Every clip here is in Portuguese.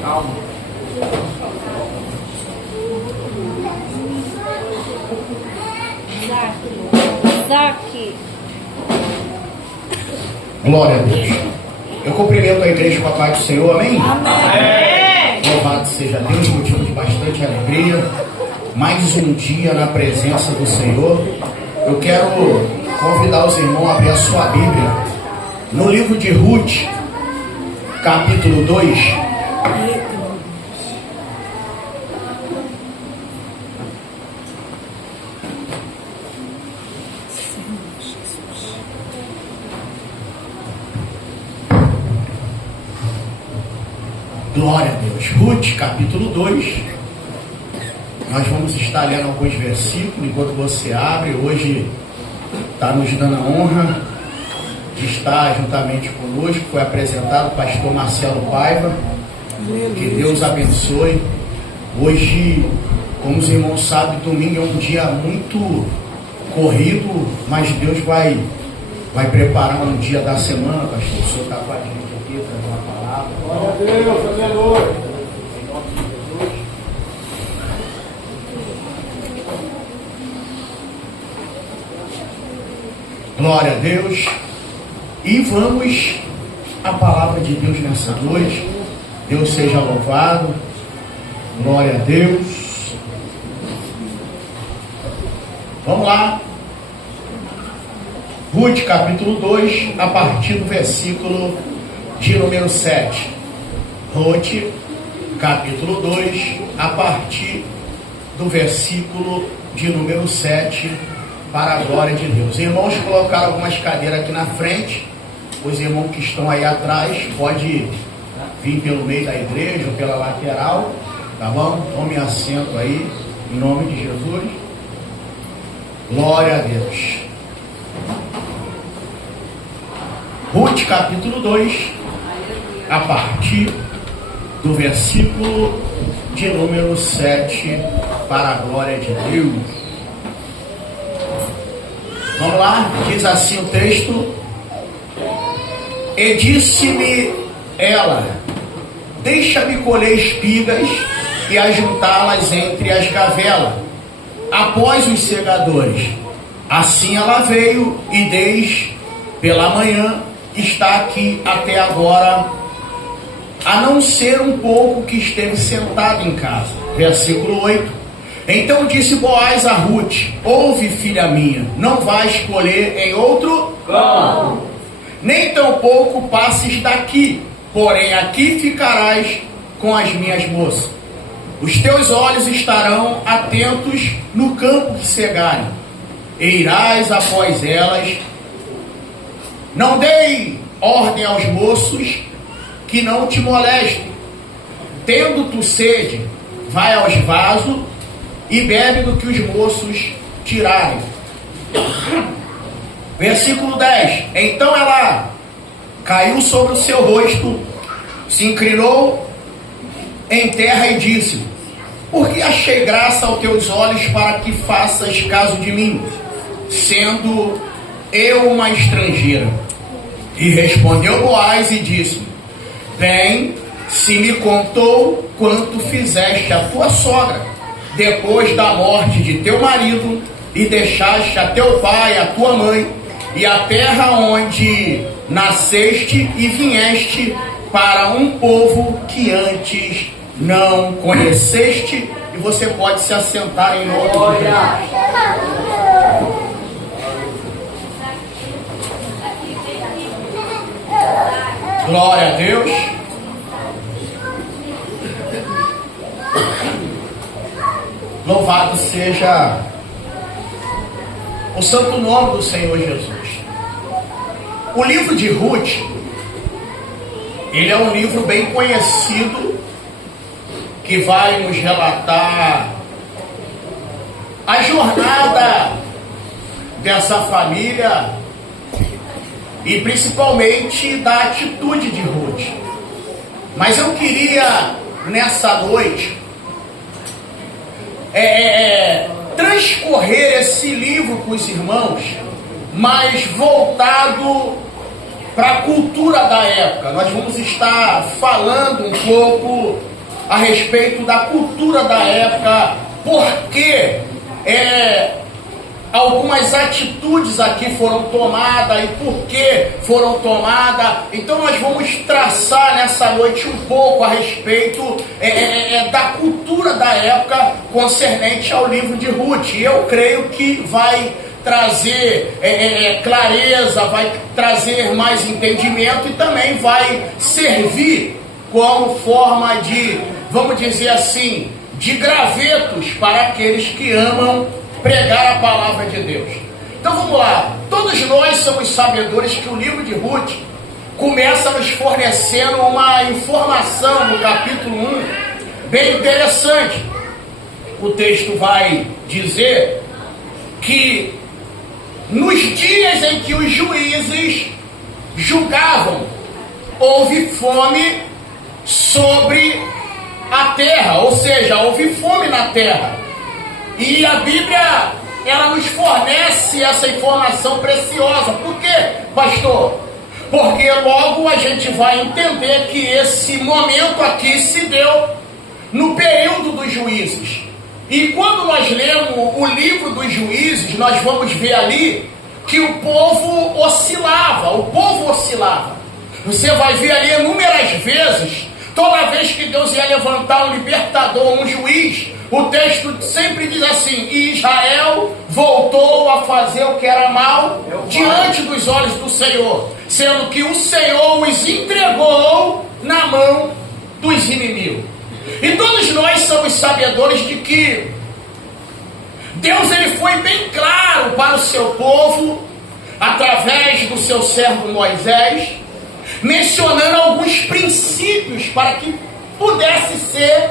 Calma. Zaque. Glória a Deus. Eu cumprimento a igreja com a paz do Senhor, amém? Amém. Louvado seja Deus, motivo de bastante alegria. Mais um dia na presença do Senhor. Eu quero convidar os irmãos a abrir a sua Bíblia no livro de Ruth, capítulo 2. Glória a Deus. Ruth, capítulo 2. Nós vamos estar lendo alguns versículos enquanto você abre. Hoje está nos dando a honra de estar juntamente conosco. Foi apresentado o pastor Marcelo Paiva. Que Deus abençoe. Hoje, como os irmãos sabem, domingo é um dia muito corrido, mas Deus vai preparar um dia da semana, pastor. O senhor está com a gente aqui, trazendo uma palavra. Glória a Deus, aleluia. Glória a Deus. E vamos à palavra de Deus nessa noite. Deus seja louvado. Glória a Deus. Vamos lá. Ruth capítulo 2, a partir do versículo de número 7. Ruth capítulo 2, a partir do versículo de número 7. Para a glória de Deus. Irmãos, colocaram algumas cadeiras aqui na frente. Os irmãos que estão aí atrás pode vir pelo meio da igreja ou pela lateral, tá bom? Tome assento aí, em nome de Jesus. Glória a Deus. Ruth capítulo 2, a partir do versículo de número 7, para a glória de Deus. Vamos lá, diz assim o texto. E disse-me ela: deixa-me colher espigas e ajuntá-las entre as gavelas, após os segadores. Assim ela veio e desde pela manhã está aqui até agora, a não ser um pouco que esteve sentado em casa. Versículo 8. Então disse Boaz a Ruth: ouve, filha minha, não vais colher em outro campo, nem tampouco passes daqui, porém aqui ficarás com as minhas moças. Os teus olhos estarão atentos no campo que cegarem, e irás após elas. Não dei ordem aos moços que não te molestem. Tendo tu sede, vai aos vasos e bebe do que os moços tirarem. Versículo 10. Então ela caiu sobre o seu rosto, se inclinou em terra e disse: por que achei graça aos teus olhos para que faças caso de mim, sendo eu uma estrangeira? E respondeu Boaz e disse: bem, se me contou quanto fizeste a tua sogra depois da morte de teu marido, e deixaste a teu pai, a tua mãe, e a terra onde nasceste, e vieste para um povo que antes não conheceste. E você pode se assentar em nome de Jesus. Glória a Deus. Louvado seja o santo nome do Senhor Jesus. O livro de Ruth, ele é um livro bem conhecido, que vai nos relatar a jornada dessa família e principalmente da atitude de Ruth. Mas eu queria nessa noite transcorrer esse livro com os irmãos, mas voltado para a cultura da época. Nós vamos estar falando um pouco a respeito da cultura da época, porque algumas atitudes aqui foram tomadas e por que foram tomadas. Então nós vamos traçar nessa noite um pouco a respeito da cultura da época concernente ao livro de Ruth. E eu creio que vai trazer clareza, vai trazer mais entendimento e também vai servir como forma de, vamos dizer assim, de gravetos para aqueles que amam pregar a palavra de Deus. Então vamos lá, todos nós somos sabedores que o livro de Ruth começa nos fornecendo uma informação no capítulo 1 bem interessante. O texto vai dizer que nos dias em que os juízes julgavam, houve fome sobre a terra, ou seja, houve fome na terra. E a Bíblia, ela nos fornece essa informação preciosa. Por quê, pastor? Porque logo a gente vai entender que esse momento aqui se deu no período dos juízes. E quando nós lemos o livro dos juízes, nós vamos ver ali que o povo oscilava. Você vai ver ali inúmeras vezes, toda vez que Deus ia levantar um libertador, um juiz, o texto sempre diz assim: e Israel voltou a fazer o que era mal diante dos olhos do Senhor, sendo que o Senhor os entregou na mão dos inimigos. E todos nós somos sabedores de que Deus ele foi bem claro para o seu povo, através do seu servo Moisés, mencionando alguns princípios para que pudesse ser,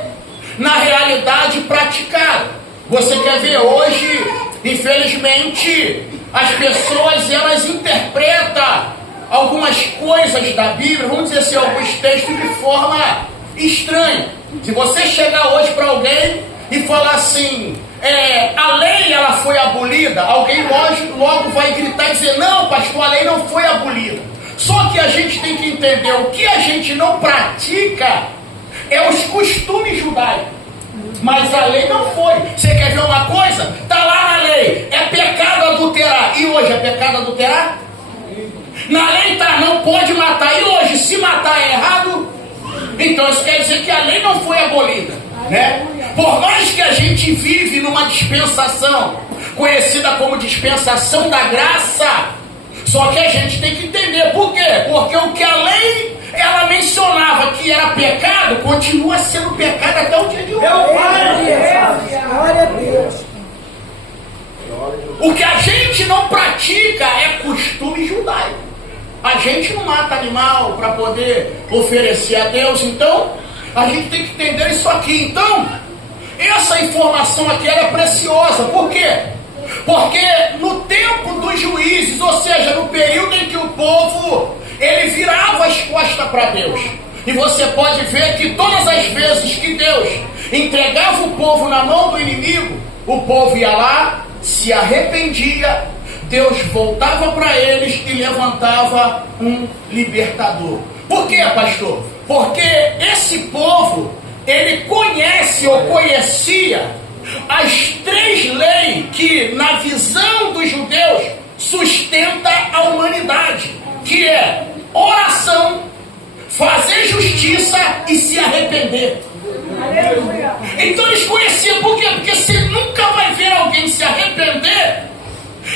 na realidade, praticado. Você quer ver hoje, infelizmente, as pessoas elas interpretam algumas coisas da Bíblia, vamos dizer assim, alguns textos de forma estranha. Se você chegar hoje para alguém e falar assim, a lei ela foi abolida, alguém logo vai gritar e dizer: não, pastor, a lei não foi abolida. Só que a gente tem que entender, o que a gente não pratica é os costumes judaicos, mas a lei não foi. Você quer ver uma coisa? Está lá na lei, é pecado adulterar, e hoje é pecado adulterar? Na lei está, não pode matar, e hoje se matar é errado? Então isso quer dizer que a lei não foi abolida, né? Por mais que a gente vive numa dispensação conhecida como dispensação da graça, só que a gente tem que entender por quê? Porque o que a lei ela mencionava que era pecado, continua sendo pecado até o dia de hoje. Glória a Deus. O que a gente não pratica é costume judaico. A gente não mata animal para poder oferecer a Deus. Então a gente tem que entender isso aqui. Então essa informação aqui ela é preciosa. Por quê? Porque no tempo dos juízes, ou seja, no período em que o povo ele virava as costas para Deus, e você pode ver que todas as vezes que Deus entregava o povo na mão do inimigo, o povo ia lá, se arrependia, Deus voltava para eles e levantava um libertador. Por quê, pastor? Porque esse povo ele conhece ou conhecia as 3 leis que, na visão dos judeus, sustenta a humanidade, que é oração, fazer justiça e se arrepender. Aleluia. Então eles conheciam. Por quê? Porque você nunca vai ver alguém se arrepender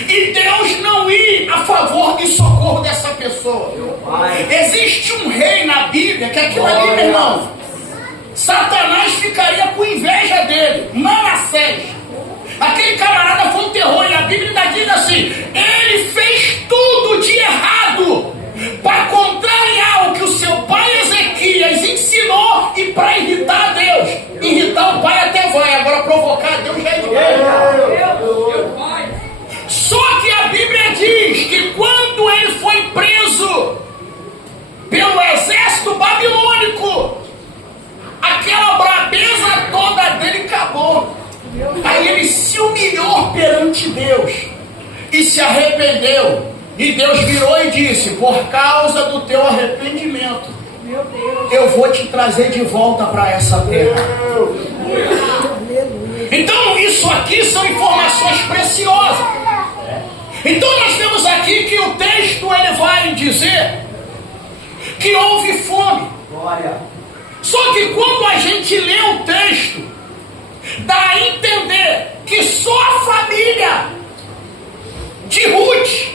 e Deus não ir a favor e socorro dessa pessoa. Existe um rei na Bíblia que aquilo ali, meu irmão, Satanás ficaria com inveja dele, Manassés. Aquele camarada foi um terror, e a Bíblia diz assim: ele fez tudo de errado para contrariar o que o seu pai Ezequias ensinou e para irritar a Deus. Irritar o pai até vai, agora provocar a Deus já é demais. Só que a Bíblia diz que quando ele foi preso pelo exército babilônico, aquela brabeza toda dele acabou. Aí ele se humilhou perante Deus e se arrependeu. E Deus virou e disse: por causa do teu arrependimento, eu vou te trazer de volta para essa terra. Então isso aqui são informações preciosas. Então nós temos aqui que o texto ele vai dizer que houve fome. Só que quando a gente lê o texto, dá a entender que só a família de Ruth,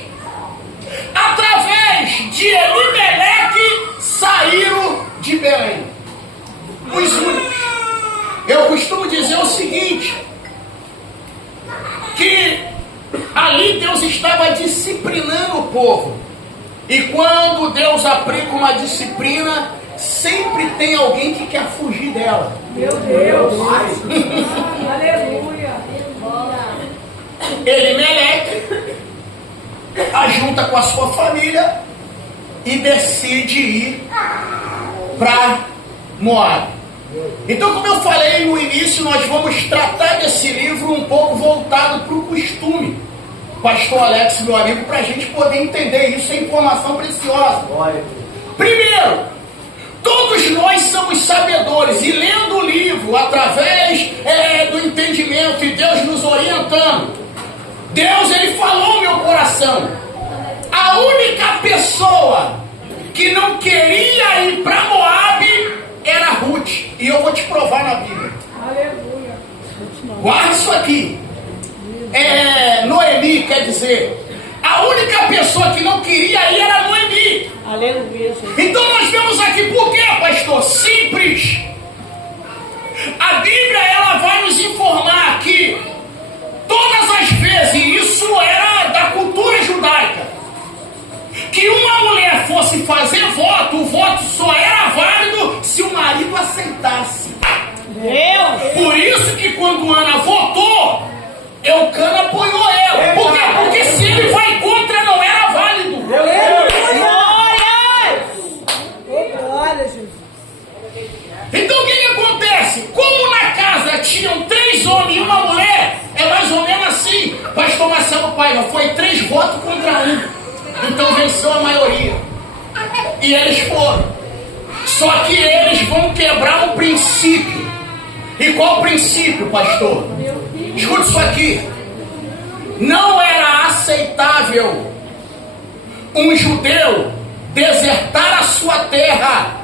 através de Elimeleque, saíram de Belém. Os únicos. Eu costumo dizer o seguinte, que ali Deus estava disciplinando o povo. E quando Deus aplica uma disciplina, sempre tem alguém que quer fugir dela. Meu Deus! Aleluia! Elimeleque ajunta com a sua família e decide ir para Moabe. Então, como eu falei no início, nós vamos tratar desse livro um pouco voltado para o costume. Pastor Alex, meu amigo, para a gente poder entender isso, é informação preciosa. Primeiro, todos nós somos sabedores, e lendo o livro, através do entendimento, e Deus nos orientando, Deus, ele falou no meu coração, a única pessoa que não queria ir para Moabe era Ruth, e eu vou te provar na Bíblia. Aleluia! Guarda isso aqui. Noemi, quer dizer, a única pessoa que não queria ir era Noemi. Aleluia, Jesus. Então nós vemos aqui, por quê, pastor? Simples. A Bíblia, ela vai nos informar que todas as vezes, e isso era da cultura judaica, que uma mulher fosse fazer voto, o voto só era válido se o marido aceitasse. Deus! Por isso que quando Ana votou, Eucana apoiou ela. Por quê? Porque se ele vai contra, não era válido. Glória! Glória, Jesus! Então o que acontece? Como na casa tinham 3 homens e uma mulher, é mais ou menos assim. Pastor Marcelo Paiva, foi 3 votos contra 1. Então venceu a maioria. E eles foram. Só que eles vão quebrar um princípio. E qual o princípio, pastor? Escuta isso aqui. Não era aceitável um judeu desertar a sua terra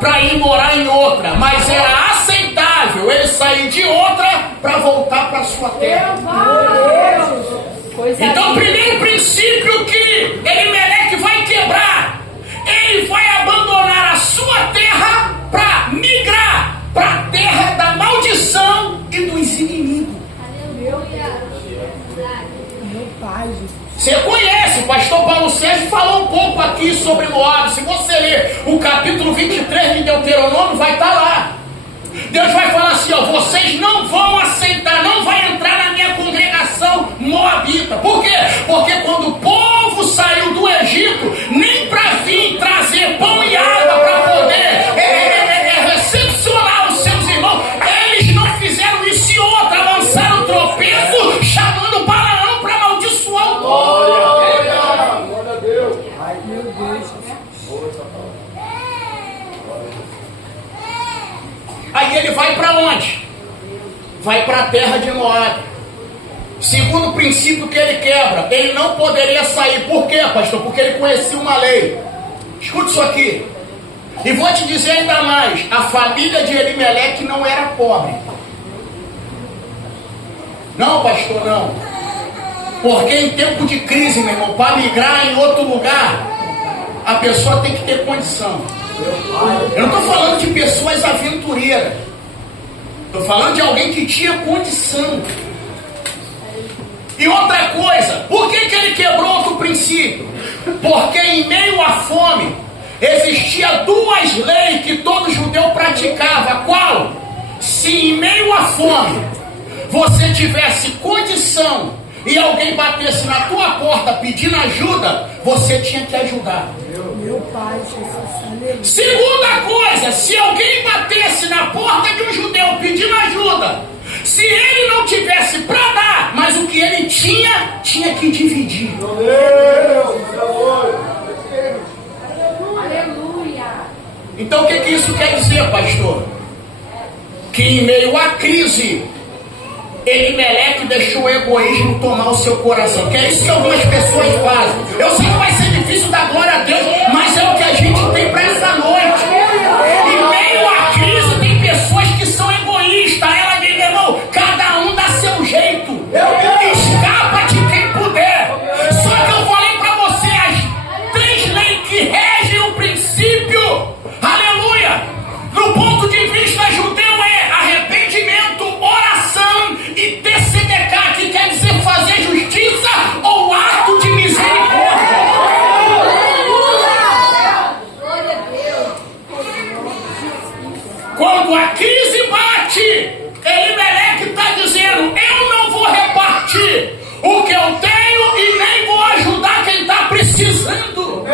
para ir morar em outra, mas era aceitável ele sair de outra para voltar para a sua terra. Então, o primeiro princípio que Elimeleque vai quebrar, ele vai abandonar a sua terra para migrar para a terra da maldição e dos inimigos. Meu Pai, Jesus! Você conhece, o pastor Paulo Sérgio falou um pouco aqui sobre Moabe. Se você ler o capítulo 23 de Deuteronômio, vai estar lá. Deus vai falar assim, ó, vocês não vão aceitar, não vai entrar na minha congregação moabita. Por quê? Porque quando o povo saiu do Egito, nem para vir trazer pão e água para poder recepcionar os seus irmãos, eles não fizeram isso. E outra, lançaram tropeço, chamando Balaão para amaldiçoar o povo. Glória a Deus. Meu Deus! Aí ele vai para onde? Vai para a terra de Moabe. Segundo princípio que ele quebra, ele não poderia sair. Por quê, pastor? Porque ele conhecia uma lei. Escuta isso aqui. E vou te dizer ainda mais, a família de Elimeleque não era pobre. Não, pastor, não. Porque em tempo de crise, meu irmão, para migrar em outro lugar, a pessoa tem que ter condição. Eu não estou falando de pessoas aventureiras. Estou falando de alguém que tinha condição. E outra coisa, por que ele quebrou outro princípio? Porque em meio à fome, existia 2 leis que todo judeu praticava. Qual? Se em meio à fome, você tivesse condição e alguém batesse na tua porta pedindo ajuda, você tinha que ajudar. Meu Pai, Jesus! Aleluia! Segunda coisa, se alguém batesse na porta de um judeu pedindo ajuda, se ele não tivesse para dar, mas o que ele tinha que dividir. Deus, Aleluia! Então o que isso quer dizer, pastor? Que em meio à crise, Elimeleque deixou o egoísmo tomar o seu coração. Que é isso que algumas pessoas fazem. Eu sei que vai ser difícil dar glória a Deus, mas é o que a gente tem para essa noite. Em meio à crise tem pessoas que são egoístas. Ela diz, irmão, cada um dá seu jeito. Escapa de quem puder. Só que eu falei para você as 3 leis que regem o princípio. Aleluia! No ponto de vista judeu é arrependimento, oração e TCDK, que quer dizer fazer justiça ou ato de misericórdia. Quando a crise bate, Elimeleque está dizendo, eu não vou repartir o que eu tenho e nem vou ajudar quem está precisando.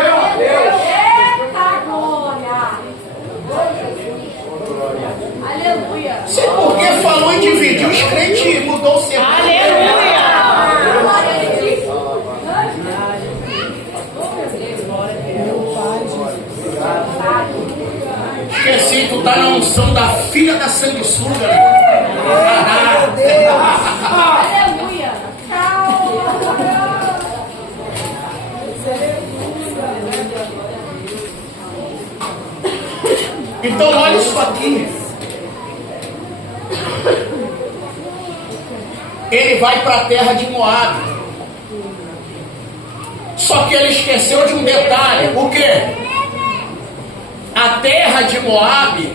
Aleluia. Sei porque falou em dividir os crentes, mudou o sermão. Aleluia. Esqueci, tu tá na unção da filha da sanguessuga. Aleluia. Então olha isso aqui. Ele vai para a terra de Moabe. Só que ele esqueceu de um detalhe. O quê? A terra de Moabe,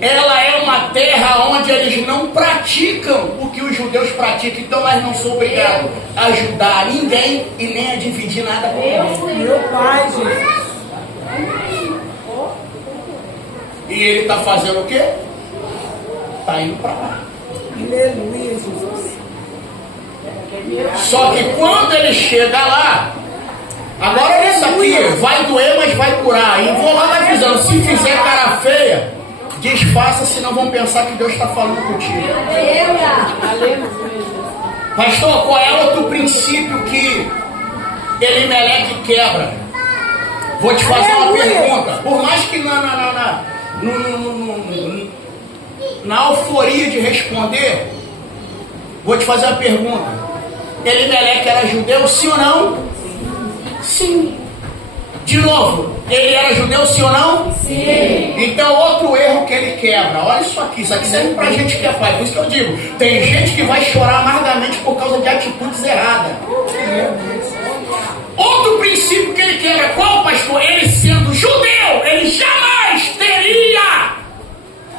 ela é uma terra onde eles não praticam o que os judeus praticam. Então nós não somos obrigados a ajudar ninguém e nem a dividir nada com ninguém. Meu Pai, Jesus. E ele está fazendo o quê? Está indo para lá. Aleluia, Jesus. Só que quando ele chega lá, agora isso aqui vai doer, mas vai curar. E vou lá avisando, se fizer cara feia, disfarça, senão vão pensar que Deus está falando contigo. Pastor, qual é outro princípio que Elimeleque quebra? Vou te fazer uma pergunta. Por mais que na euforia de responder, vou te fazer uma pergunta. Elimeleque era judeu, sim ou não? Sim. De novo, ele era judeu, sim ou não? Sim. Então outro erro que ele quebra. Olha isso aqui serve pra gente que é pai. Por isso que eu digo, tem gente que vai chorar amargamente por causa de atitudes erradas. Outro princípio que ele quebra, qual, pastor? Ele sendo judeu, ele jamais teria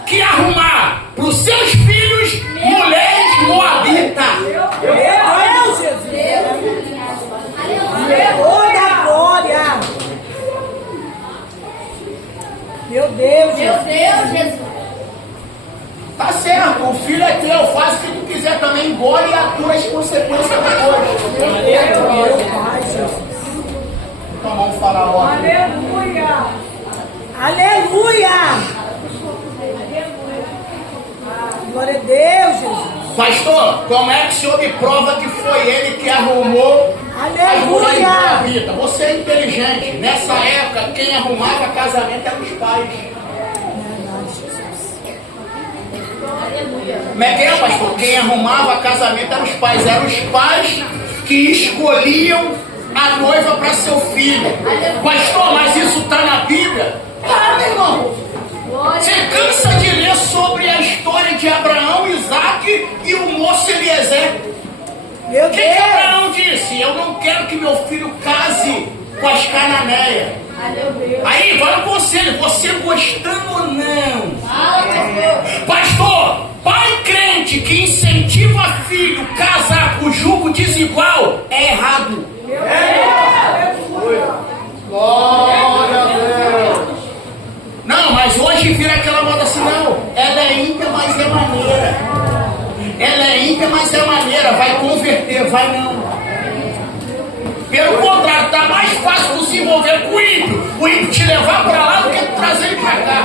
que arrumar para os seus filhos mulheres moabitas. Meu Deus, Jesus. Toda glória. Meu Deus, Jesus. Tá certo, o filho é teu, faz o que tu quiser também, engole e atua as consequências depois. Meu Pai, Jesus. Então vamos falar logo. Aleluia. Aleluia. Glória a Deus, Jesus. Pastor, como é que o senhor me prova que foi ele que arrumou as mulheres moabitas? Você é inteligente. Nessa época, quem arrumava casamento eram os pais. Como é que é, pastor? Quem arrumava casamento eram os pais. Eram os pais que escolhiam a noiva para seu filho. Pastor, mas isso está na Bíblia? Tá, meu irmão. Você cansa de ler sobre a história de Abraão, Isaac e o moço Eliezer. Meu O que Abraão disse? Eu não quero que meu filho case com as cananeias. Aí vai o conselho, você gostando ou não? Pastor, pai crente que incentiva filho a casar com jugo desigual é errado. Glória a Deus. Não, mas hoje vira aquela moda assim, não. Ela é ímpia, mas é maneira. Ela é ímpia, mas é maneira. Vai converter, vai não. Pelo contrário, tá mais fácil tu se envolver com o ímpio te levar para lá do que trazer ele para cá.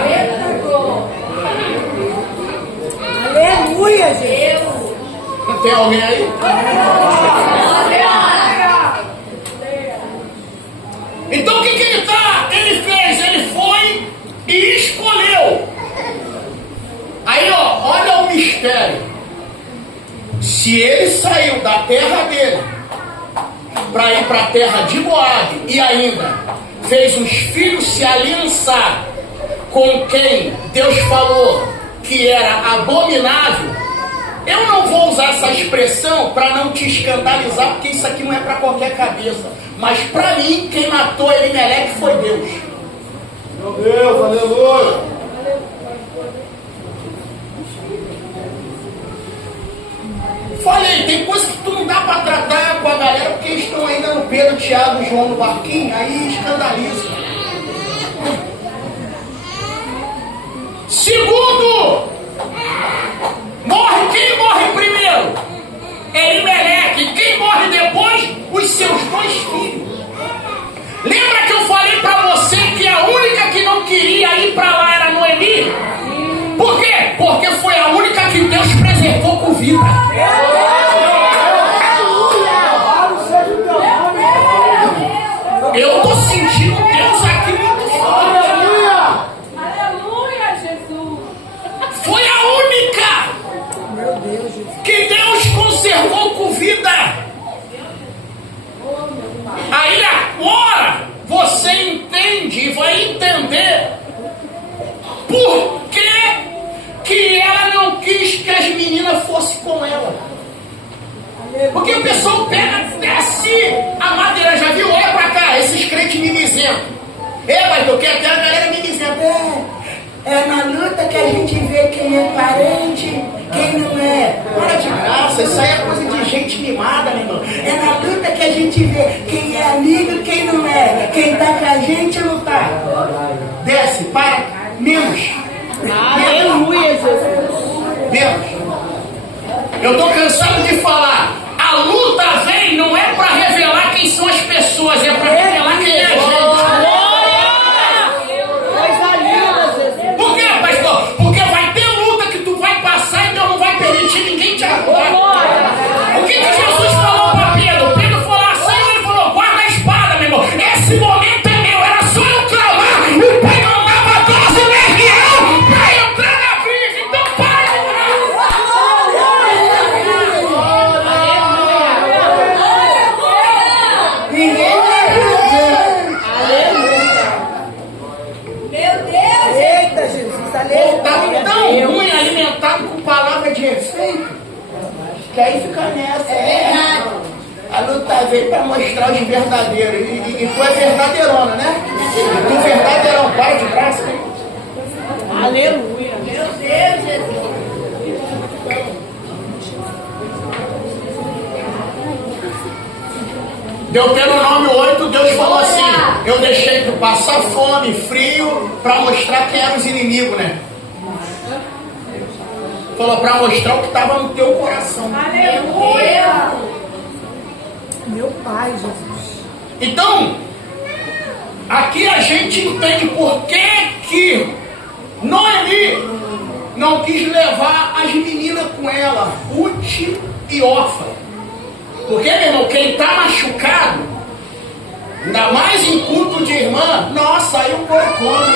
Aleluia, Jesus. Não tem alguém aí? Então o que ele fez? Ele foi querem? Se ele saiu da terra dele para ir para a terra de Moabe e ainda fez os filhos se aliançar com quem Deus falou que era abominável, eu não vou usar essa expressão para não te escandalizar, porque isso aqui não é para qualquer cabeça, mas para mim quem matou Elimeleque foi Deus. Meu Deus, aleluia. Falei, tem coisa que tu não dá para tratar com a galera porque eles estão ainda no Pedro, Tiago e João no barquinho, aí escandaliza. Segundo, quem morre primeiro? Elimeleque. Quem morre depois? Os seus 2 filhos. Lembra que eu falei para você que a única que não queria ir para lá era Noemi? Por quê? Porque foi a única que Deus preservou com vida. Eu estou sentindo Deus aqui muito forte. Aleluia, Jesus. Foi a única que Deus conservou com vida. Aí agora você entende e vai entender por que ela não quis que as meninas fossem com ela. Porque o pessoal pega, desce a madeira, já viu? Olha pra cá, esses crentes mimizentos. Mas eu quero ter a galera mimizenta. É na luta que a gente vê quem é parente, quem não é. Para de graça, isso aí é coisa de gente mimada, meu irmão. É na luta que a gente vê quem é amigo e quem não é. Quem tá com a gente não tá. Desce, para, menos. Aleluia, Jesus. Menos. Eu tô cansado de falar. A luta vem não é para revelar quem são as pessoas, é para revelar quem é a gente. Por quê, pastor? Porque vai ter luta que tu vai passar e Deus não vai permitir ninguém te ajudar. O que Jesus falou para Pedro? Pedro falou assim, ele falou, guarda a espada, meu irmão. Esse momento é meu, era só eu clamar. O pai não dava 12 legião para entrar na briga, então para de tá tão ruim alimentado com palavra de efeito que aí fica nessa. A luta veio para mostrar os verdadeiros e tu é verdadeirona, né? Tu é verdadeirão, para de graça, né? Aleluia. Meu Deus, Jesus. Deuteronômio 8, Deus falou assim: eu deixei tu passar fome, frio, para mostrar quem eram os inimigos, né? Falou para mostrar o que estava no teu coração. Aleluia. Meu Pai, Jesus. Então, aqui a gente entende por que Noemi não quis levar as meninas com ela, Ruth e Orfa. Porque, meu irmão, quem está machucado, ainda mais em culto de irmã, nossa, aí o corcone.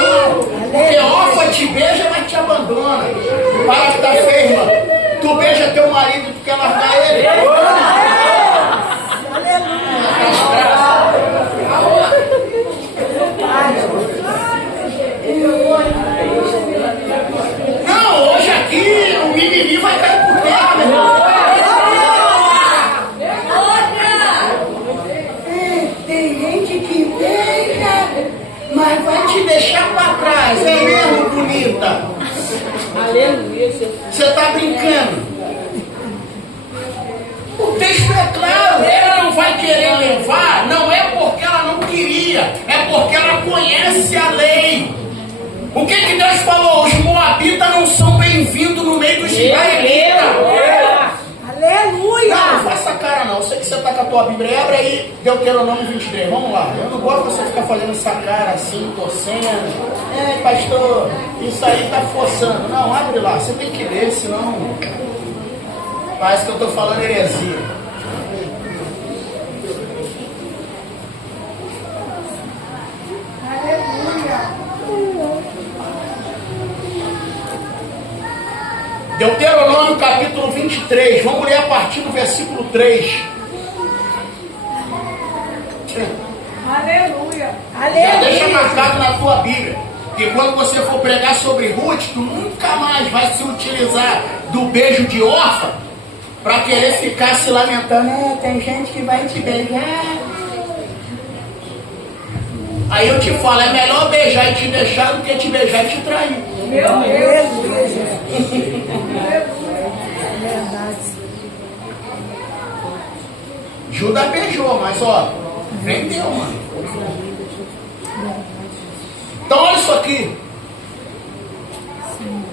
Porque Orfa te beija, mas te abandona. Para de estar feio, irmã. Tu beija teu marido e tu quer largar ele. Não, hoje aqui o mimimi vai cair por terra, meu irmão. Tem gente que beija, mas vai te deixar para trás. É mesmo, bonita? Aleluia, Jesus. Você está brincando? O texto é claro, ela não vai querer levar, não é porque ela não queria, é porque ela conhece a lei. O que Deus falou? Os moabitas não são bem-vindos no meio dos israelitas. Aleluia! Não faça cara não, sei que você está com a tua Bíblia, abre aí Deuteronômio 23, vamos lá. Eu não gosto de você ficar fazendo essa cara assim, torcendo. Pastor, isso aí está forçando. Não, abre lá, você tem que ler, senão parece que eu estou falando heresia. Deuteronômio capítulo 23. Vamos ler a partir do versículo 3. Aleluia. Já deixa marcado na tua Bíblia que quando você for pregar sobre Ruth, tu nunca mais vai se utilizar do beijo de órfã para querer ficar se lamentando. Tem gente que vai te beijar. Aí eu te falo, é melhor beijar e te deixar do que te beijar e te trair. Meu Deus. É verdade. Judas beijou, mas ó, vendeu, mano. Então olha isso aqui.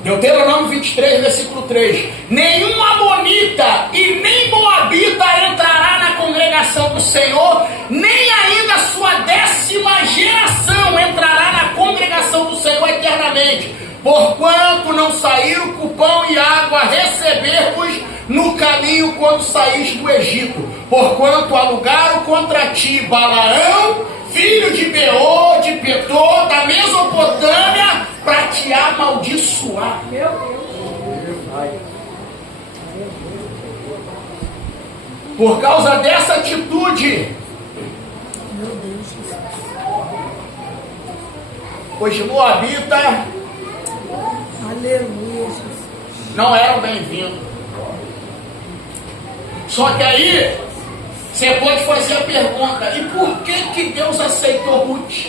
Deuteronômio 23, versículo 3. Nenhum amonita e nem moabita entrará na congregação do Senhor, nem ainda sua 10ª geração entrará na congregação do Senhor eternamente, porquanto não saíram com pão e água a receber-vos no caminho quando saís do Egito, porquanto alugaram contra ti Balaão, filho de Beor, de Petor, da Mesopotâmia, para te amaldiçoar. Meu Deus. Por causa dessa atitude, Meu Deus. os moabitas Aleluia, Jesus. não eram bem-vindos. Só que aí, você pode fazer a pergunta, e por que Deus aceitou Ruth?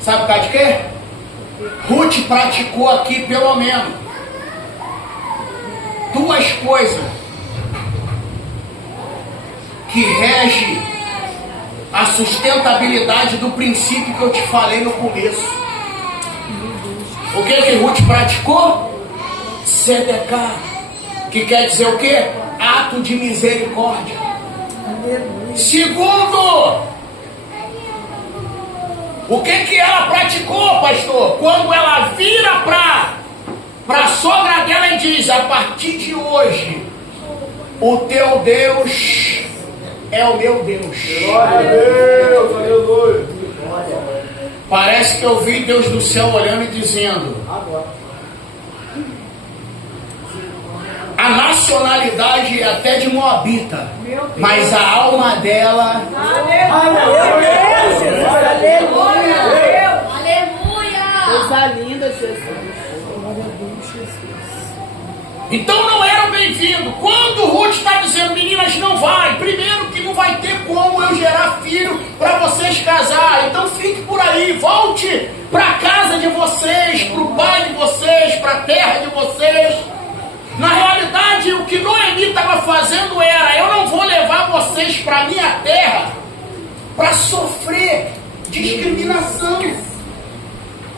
Sabe por causa de quê? Ruth praticou aqui pelo menos 2 coisas que regem a sustentabilidade do princípio que eu te falei no começo. O que Ruth praticou? Sedecar, que quer dizer o quê? Ato de misericórdia. Aleluia. Segundo, o que ela praticou, pastor? Quando ela vira para a sogra dela e diz: a partir de hoje, o teu Deus é o meu Deus. Glória a Deus, aleluia. Parece que eu vi Deus do céu olhando e dizendo: a nacionalidade é até de moabita, mas a alma dela... Aleluia, Jesus. Aleluia. Coisa linda, Jesus. Glória a Deus, Jesus. Então não eram bem-vindos. Quando Ruth está dizendo: meninas, não vai, primeiro que não vai ter como eu gerar filho para vocês casar, então fique por aí, volte para a casa de vocês, para o pai de vocês, para a terra de vocês. Na realidade, o que Noemi estava fazendo era: eu não vou levar vocês para a minha terra para sofrer discriminação.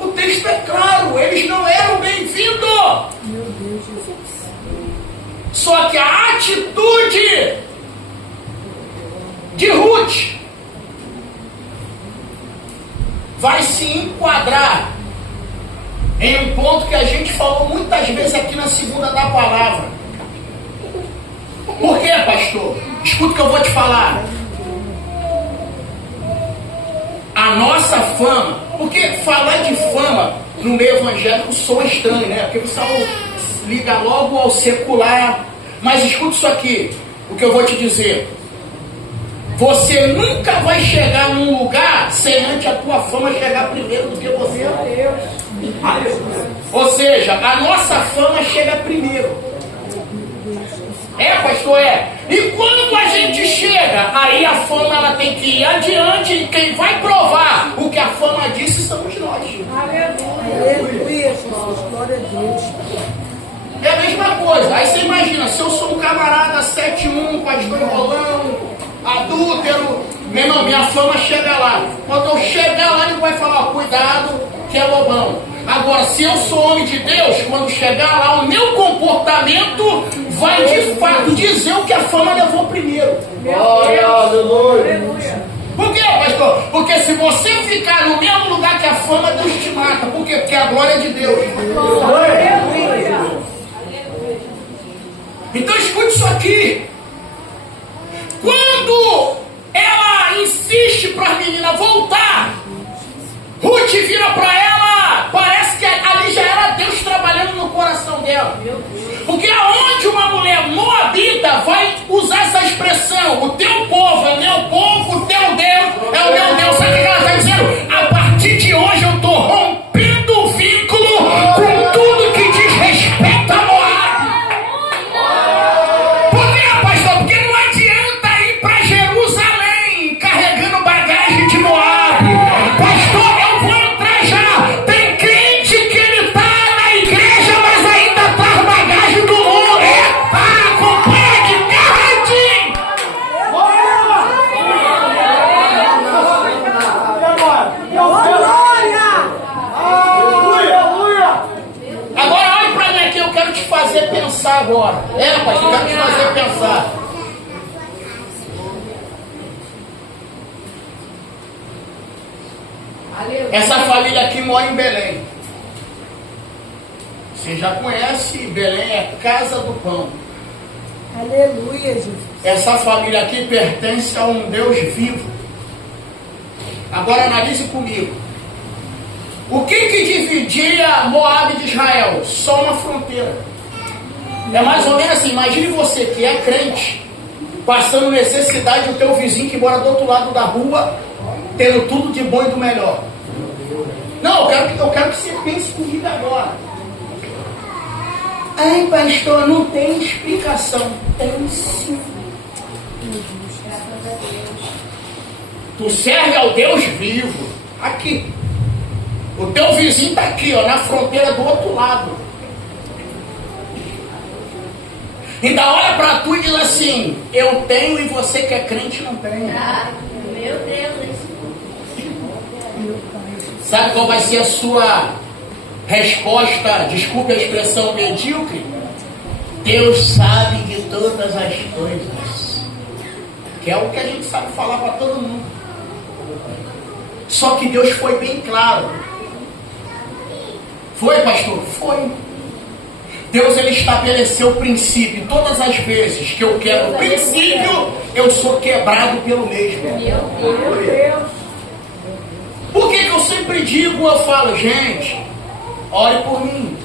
O texto é claro, eles não eram bem-vindos. Meu Deus, Jesus. Só que a atitude de Ruth vai se enquadrar em um ponto que a gente falou muitas vezes aqui na segunda da palavra. Por quê, pastor? Escuta o que eu vou te falar. A nossa fama, porque falar de fama no meio evangélico soa estranho, né? Porque o pessoal liga logo ao secular. Mas escuta isso aqui, o que eu vou te dizer. Você nunca vai chegar num lugar sem antes a tua fama chegar primeiro do que você. Ou seja, a nossa fama chega primeiro. É, pastor, é. E quando a gente chega, aí a fama ela tem que ir adiante, e quem vai provar o que a fama disse somos nós. Aleluia, Jesus. Glória a Deus. É a mesma coisa. Aí você imagina, se eu sou um camarada 7-1, pastor enrolão, adúltero, meu irmão, minha fama chega lá. Quando eu chegar lá, ele vai falar: ó, cuidado, que é lobão. Agora, se eu sou homem de Deus, quando chegar lá, o meu comportamento vai de fato dizer o que a fama levou primeiro. Glória a Deus. Por quê, pastor? Porque se você ficar no mesmo lugar que a fama, Deus te mata. Por quê? Porque a glória é de Deus. Então escute isso aqui. Quando ela menina voltar. Ruth vira para ela, parece que ali já era Deus trabalhando no coração dela. Porque aonde uma mulher moabita vai usar essa expressão, o teu povo é meu povo, o teu Deus é o meu Deus. Sabe o que ela está dizendo? A partir de hoje eu estou rompendo o vínculo com tudo que diz respeito a Moab. Por quê, pastor? Porque não adianta ir para Jerusalém carregando bagagem de Moab. Pastor, eu vou entrar já. Tem crente que ele está na igreja, mas ainda traz bagagem do mundo. Eita, acompanha aqui, carradinho. Agora olhe para mim aqui, eu quero te fazer pensar agora. Pastor, eu quero te fazer pensar. Essa família aqui mora em Belém. Você já conhece, Belém é casa do pão. Aleluia, Jesus. Essa família aqui pertence a um Deus vivo. Agora analise comigo. O que dividia Moab de Israel? Só uma fronteira. É mais ou menos assim, imagine você que é crente, passando necessidade, o teu vizinho que mora do outro lado da rua, tendo tudo de bom e do melhor. Não, eu quero que você pense comigo agora. Ai, pastor, não tem explicação. Tem sim. Tu serve ao Deus vivo. Aqui. O teu vizinho está aqui, ó, na fronteira do outro lado. Ainda olha para tu e diz assim: eu tenho e você que é crente não tem. Meu Deus. Sabe qual vai ser a sua resposta? Desculpe a expressão medíocre. Deus sabe de todas as coisas. Que é o que a gente sabe falar para todo mundo. Só que Deus foi bem claro. Foi, pastor? Foi. Deus, ele estabeleceu o princípio. Todas as vezes que eu quero o princípio, eu sou quebrado pelo mesmo. Meu Deus. Por que eu sempre digo, eu falo, gente, ore por mim.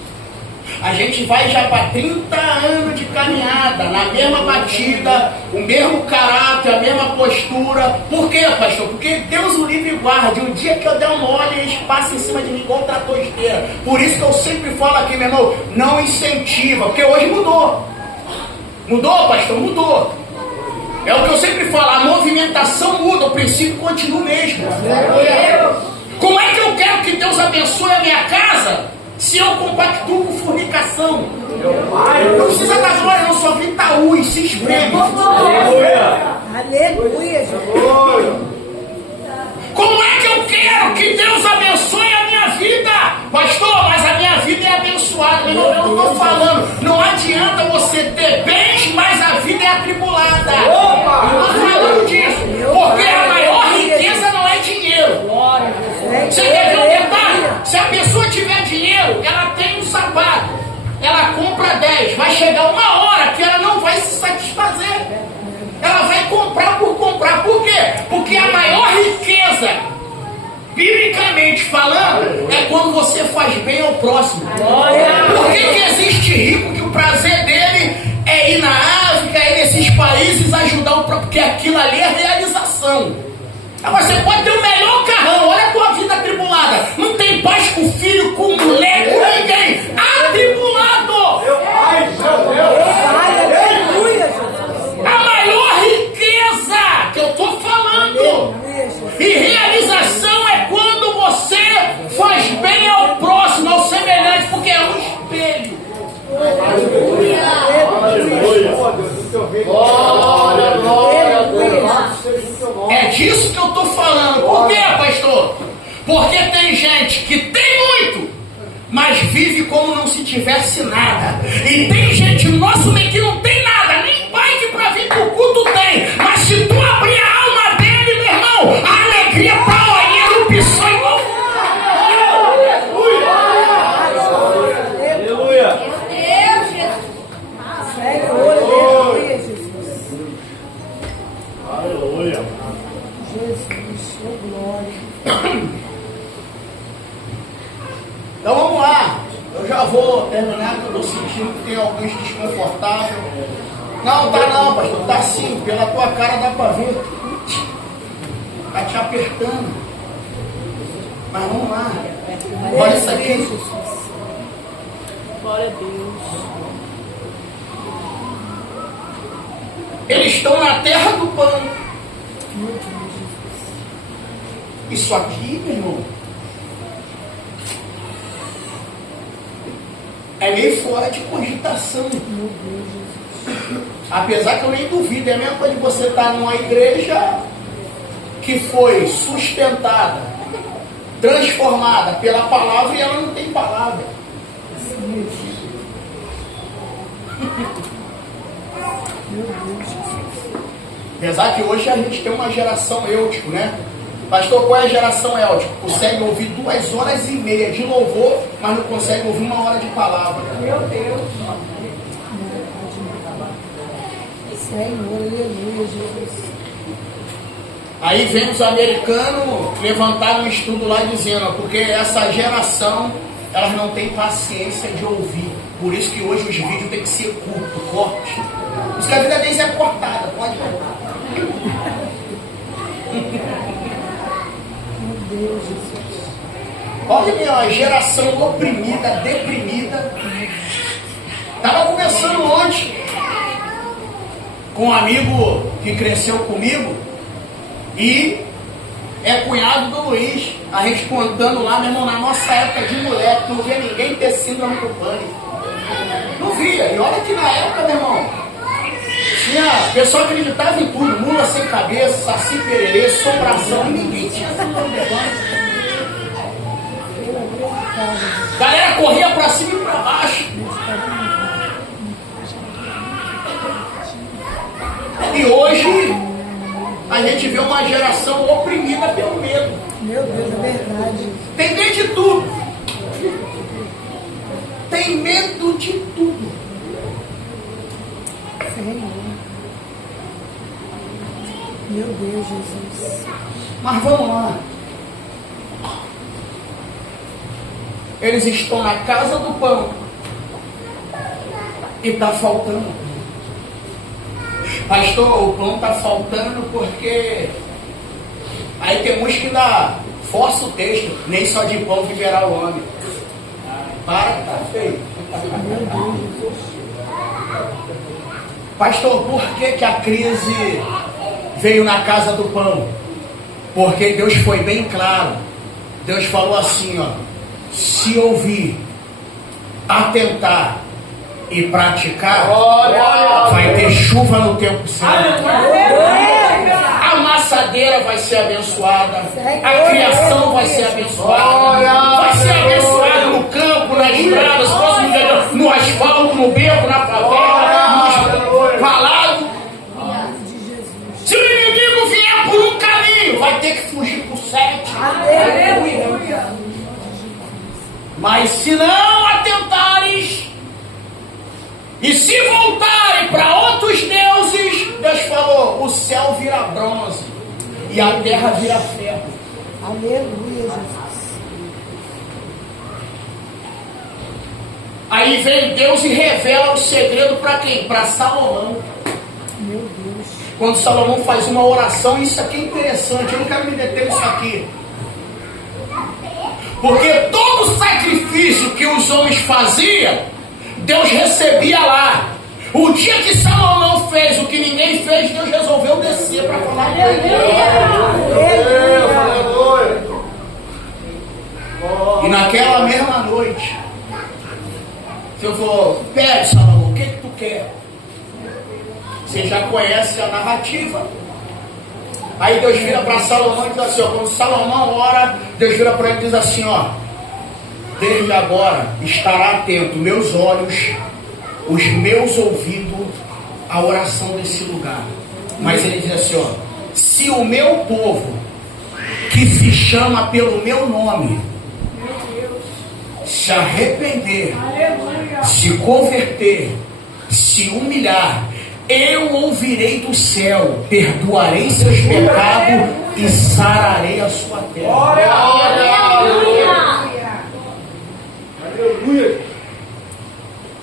A gente vai já para 30 anos de caminhada, na mesma batida, o mesmo caráter, a mesma postura. Por quê, pastor? Porque Deus o livre e guarde. O dia que eu der um mole, eles passam em cima de mim igual trator esteira. Por isso que eu sempre falo aqui, meu irmão, não incentiva, porque hoje mudou. Mudou, pastor? Mudou. É o que eu sempre falo, a movimentação muda, o princípio continua o mesmo. Como é que eu quero que Deus abençoe a minha casa se eu compactuo com fornicação? Não precisa da glória, não, só grita e se espreme. Aleluia, Jesus. Como é que eu quero que Deus abençoe a minha vida? Pastor, mas a minha vida é abençoada. Eu não estou falando. Não adianta você ter bens, mas a vida é atribulada. Eu estou falando disso. Porque a maior riqueza não é dinheiro. Você quer ver um detalhe? Se a pessoa tiver dinheiro, ela tem um sapato. Ela compra 10. Vai chegar uma hora que ela não vai se satisfazer. Ela vai comprar por comprar. Por quê? Porque a maior riqueza, biblicamente falando, é quando você faz bem ao próximo. Por que existe rico que o prazer dele é ir na África, ir nesses países ajudar o próprio? Porque aquilo ali é realização. Você pode ter o melhor carrão, olha a tua vida atribulada. Não tem paz com o filho, com mulher, com ninguém. Atribulado! Aleluia, Jesus. A maior riqueza que eu estou falando e realização é quando você faz bem ao próximo, ao semelhante, porque é um espelho. É disso que eu estou falando. Por quê, pastor? Porque tem gente que tem muito, mas vive como não se tivesse nada. E tem gente no nosso meio que não tem nada, nem bike para vir pro culto tem. Mas se tu abrir a alma dele, meu irmão, a alegria tá lá em erupção igual. Aleluia. Aleluia, Jesus. Aleluia. Jesus, oh glória. Então vamos lá. Eu já vou terminar, porque eu estou sentindo que tem alguns desconfortáveis. Não, tá não, pastor. Tá sim. Pela tua cara dá para ver. Tá te apertando. Mas vamos lá. Olha isso aqui. Glória a Deus. Eles estão na terra do pão. Isso aqui, meu irmão, é meio fora de cogitação. Apesar que eu nem duvido, é a mesma coisa de você estar numa igreja que foi sustentada, transformada pela palavra e ela não tem palavra. Apesar que hoje a gente tem uma geração eutico, né? Pastor, qual é a geração eutico? Consegue ouvir 2h30 de louvor, mas não consegue ouvir 1 hora de palavra. Meu Deus. Senhor, aleluia, Jesus. Aí vem os americanos levantar um estudo lá dizendo, ó, porque essa geração, elas não têm paciência de ouvir. Por isso que hoje os vídeos têm que ser curto, corte. Por isso que a vida deles é cortada, pode ver. Meu Deus, Jesus. Olha minha geração oprimida, deprimida. Estava conversando ontem com um amigo que cresceu comigo e é cunhado do Luiz. A gente contando lá, meu irmão, na nossa época de moleque, não via ninguém ter síndrome do pânico. Não via. E olha que na época, meu irmão, tinha pessoa que acreditava em tudo, mula sem cabeça, saci pererê, assombração, e ninguém tinha síndrome do pânico. Galera corria pra cima e pra baixo. E hoje a gente vê uma geração oprimida pelo medo. Meu Deus, é verdade. Tem medo de tudo. Tem medo de tudo. Senhor. Meu Deus, Jesus. Mas vamos lá. Eles estão na casa do pão. E está faltando. Pastor, o pão está faltando porque... Aí tem uns que ainda força o texto. Nem só de pão viverá o homem. Para que tá feio. Meu Deus, Jesus. Pastor, por que a crise veio na casa do pão? Porque Deus foi bem claro. Deus falou assim, ó: se ouvir, atentar e praticar, vai ter chuva no tempo certo. A amassadeira vai ser abençoada, a criação vai ser abençoada, vai ser abençoada no campo, nas estradas, no asfalto, no beco, na favela, no falado. Se o inimigo vier por um caminho, vai ter que fugir por 7. Mas se não atentares e se voltarem para outros deuses, Deus falou, o céu vira bronze e a terra vira ferro. Aleluia, Jesus. Aí vem Deus e revela o segredo para quem? Para Salomão. Meu Deus. Quando Salomão faz uma oração, isso aqui é interessante, eu não quero me deter nisso aqui. Porque todo sacrifício que os homens faziam, Deus recebia lá. O dia que Salomão fez o que ninguém fez, Deus resolveu descer para falar com ele. E naquela mesma noite, Deus falou: pede, Salomão, o que tu quer? Você já conhece a narrativa. Aí Deus vira para Salomão e diz assim, ó, quando Salomão ora, Deus vira para ele e diz assim, ó: desde agora estará atento meus olhos, os meus ouvidos, à oração desse lugar. Mas ele diz assim, ó: se o meu povo, que se chama pelo meu nome, se arrepender, se converter, se humilhar eu ouvirei do céu, perdoarei seus pecados e sararei a sua terra. Aleluia.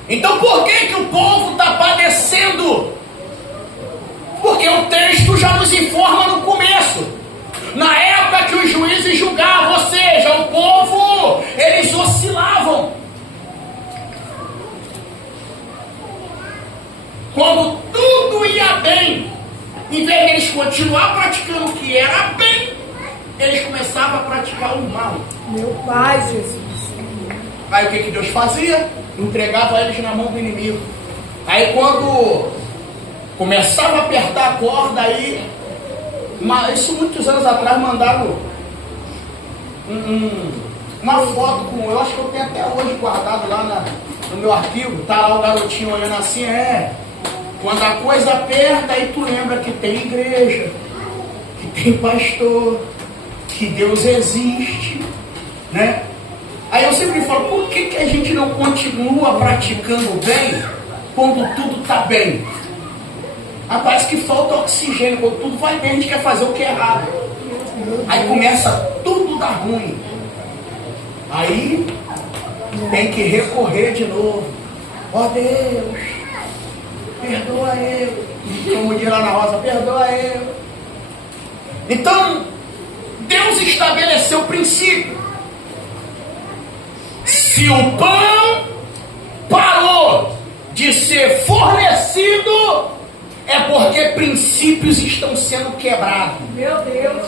Então por que o povo está padecendo? Porque o texto já nos informa no começo. Na época que os juízes julgavam, ou seja, o povo, eles oscilavam. Quando tudo ia bem, em vez de eles continuar praticando o que era bem, eles começavam a praticar o mal. Meu Pai, Jesus. Aí o que Deus fazia? Entregava eles na mão do inimigo. Aí quando começava a apertar a corda, aí, isso muitos anos atrás mandaram uma foto com, eu acho que eu tenho até hoje guardado lá no meu arquivo, tá lá o garotinho olhando assim, quando a coisa aperta, aí tu lembra que tem igreja, que tem pastor, que Deus existe, né? Aí eu sempre falo, por que a gente não continua praticando bem quando tudo está bem? Parece que falta oxigênio, quando tudo vai bem a gente quer fazer o que é errado. Aí começa tudo dar ruim. Aí tem que recorrer de novo. Ó Deus, perdoa eu. Como diz lá na rosa, perdoa eu. Então, Deus estabeleceu o princípio. Se o pão parou de ser fornecido, é porque princípios estão sendo quebrados. Meu Deus.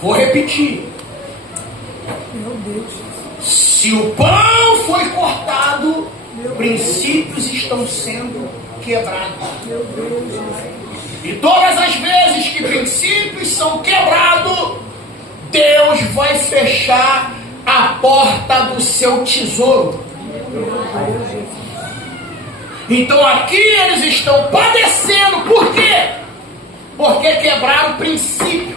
Vou repetir. Meu Deus. Se o pão foi cortado, princípios estão sendo quebrados. Meu Deus, Jesus. E todas as vezes que princípios são quebrados, Deus vai fechar a porta do seu tesouro. Então aqui eles estão padecendo. Por quê? Porque quebraram o princípio.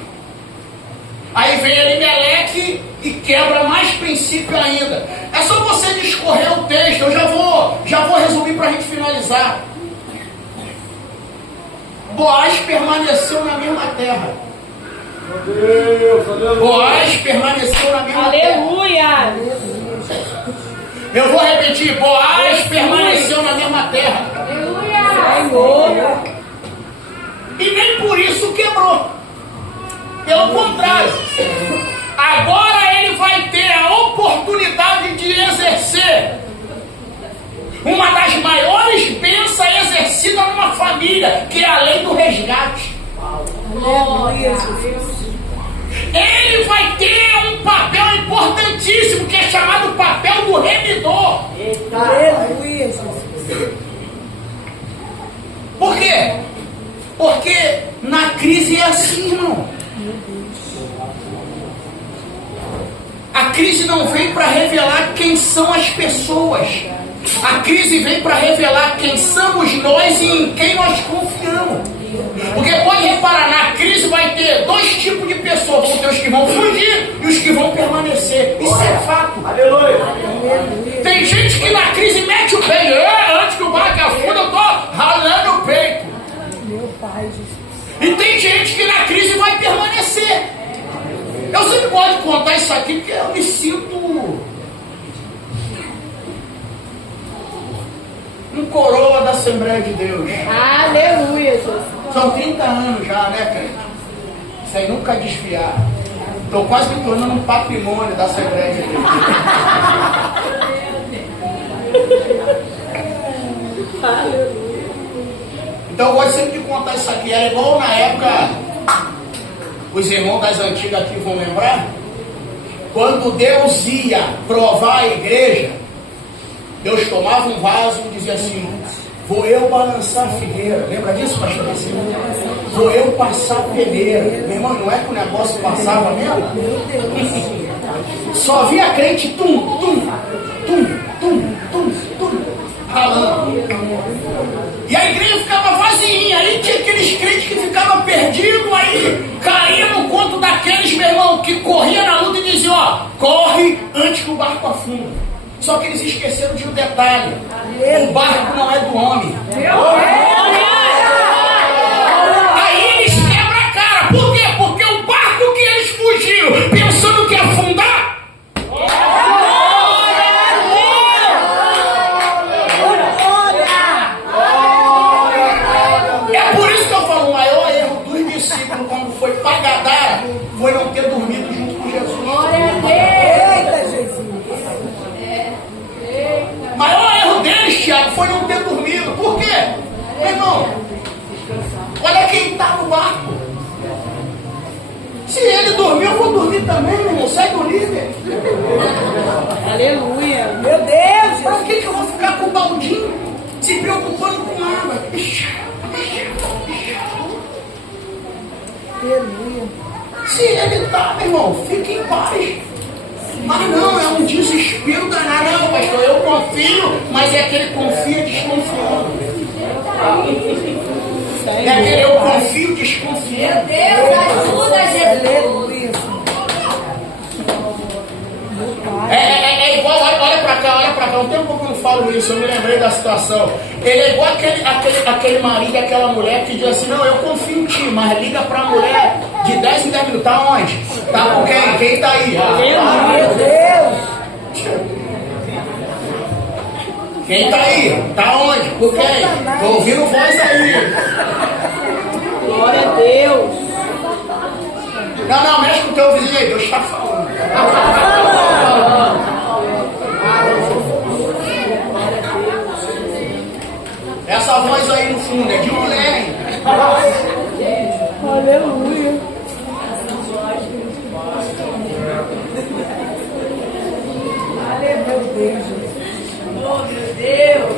Aí vem Elimeleque e quebra mais princípio ainda. É só você discorrer o texto. Eu já vou resumir para a gente finalizar. Boaz permaneceu na mesma terra. Deus, aleluia. Boaz permaneceu na mesma terra. Aleluia. Eu vou repetir. Boaz permaneceu na mesma terra. Senhor. E nem por isso quebrou. Pelo contrário. Agora ele vai ter a oportunidade de exercer uma das maiores bênçãos exercidas numa família, que é a lei do resgate. Aleluia, Jesus. Ele vai ter um papel importantíssimo, que é chamado papel do remidor. Aleluia, Jesus. Por quê? Porque na crise é assim, irmão. A crise não vem para revelar quem são as pessoas. A crise vem para revelar quem somos nós e em quem nós confiamos. Porque pode reparar, na crise vai ter dois tipos de pessoas. Vão ter os que vão fugir e os que vão permanecer. Isso é fato. Aleluia. Tem gente que na crise mete o peito. Antes que o barco afunda, eu tô ralando o peito. Meu Pai, Jesus. E tem gente que na crise vai permanecer. Eu sempre gosto de contar isso aqui porque eu me sinto um coroa da Assembleia de Deus. Aleluia, Jesus. São 30 anos já, né, crente? Sem nunca desviar. Estou quase me tornando um patrimônio da Assembleia de Deus. Então eu gosto sempre de contar isso aqui. É igual na época, os irmãos das antigas aqui vão lembrar, quando Deus ia provar a igreja, Deus tomava um vaso e dizia assim: vou eu balançar a figueira. Lembra disso, pastor? Vou eu passar a peneira. Meu irmão, não é que o negócio passava mesmo? Só via crente tum, tum, tum, tum, tum, tum, ralando. E a igreja ficava vazinha. Aí tinha aqueles crentes que ficavam perdidos, aí caía no conto daqueles, meu irmão, que corria na luta e dizia: ó, corre antes que o barco afunda. Só que eles esqueceram de um detalhe: o barco não é do homem. Aí eles quebram a cara. Por quê? Porque o barco que eles fugiram, pensando que ia afundar, é por isso que eu falo, o maior erro dos discípulos quando foi para Gadara foi não ter dormido junto com Jesus. Eita, Jesus. O maior erro deles, Tiago, foi não ter dormido. Por quê? Meu irmão, olha quem está no barco. Se ele dormiu, eu vou dormir também, meu irmão. Sai do líder. Aleluia. Meu Deus, Para Jesus. que eu vou ficar com o baldinho se preocupando com água? Aleluia. Se ele está, meu irmão, fique em paz. Mas não, é um desespero danado. Não, pastor, eu confio, mas é aquele confia desconfiando. É aquele eu confio desconfiando. Deus, ajuda, Jesus. Aleluia. É igual, olha pra cá, um tempo que eu não falo isso, eu me lembrei da situação. Ele é igual aquele marido, aquela mulher que diz assim: não, eu confio em ti, mas liga pra mulher de 10 em 10 minutos. Tá onde? Tá com quem? Quem tá aí? Meu Deus. Quem tá aí? Tá onde? Por quem? Tô ouvindo voz aí. Glória a Deus. Não, mexe com o teu vizinho aí, Deus tá falando. Essa voz aí no fundo é de mulher, hein? Aleluia. Meu Deus, Jesus. Oh, meu Deus.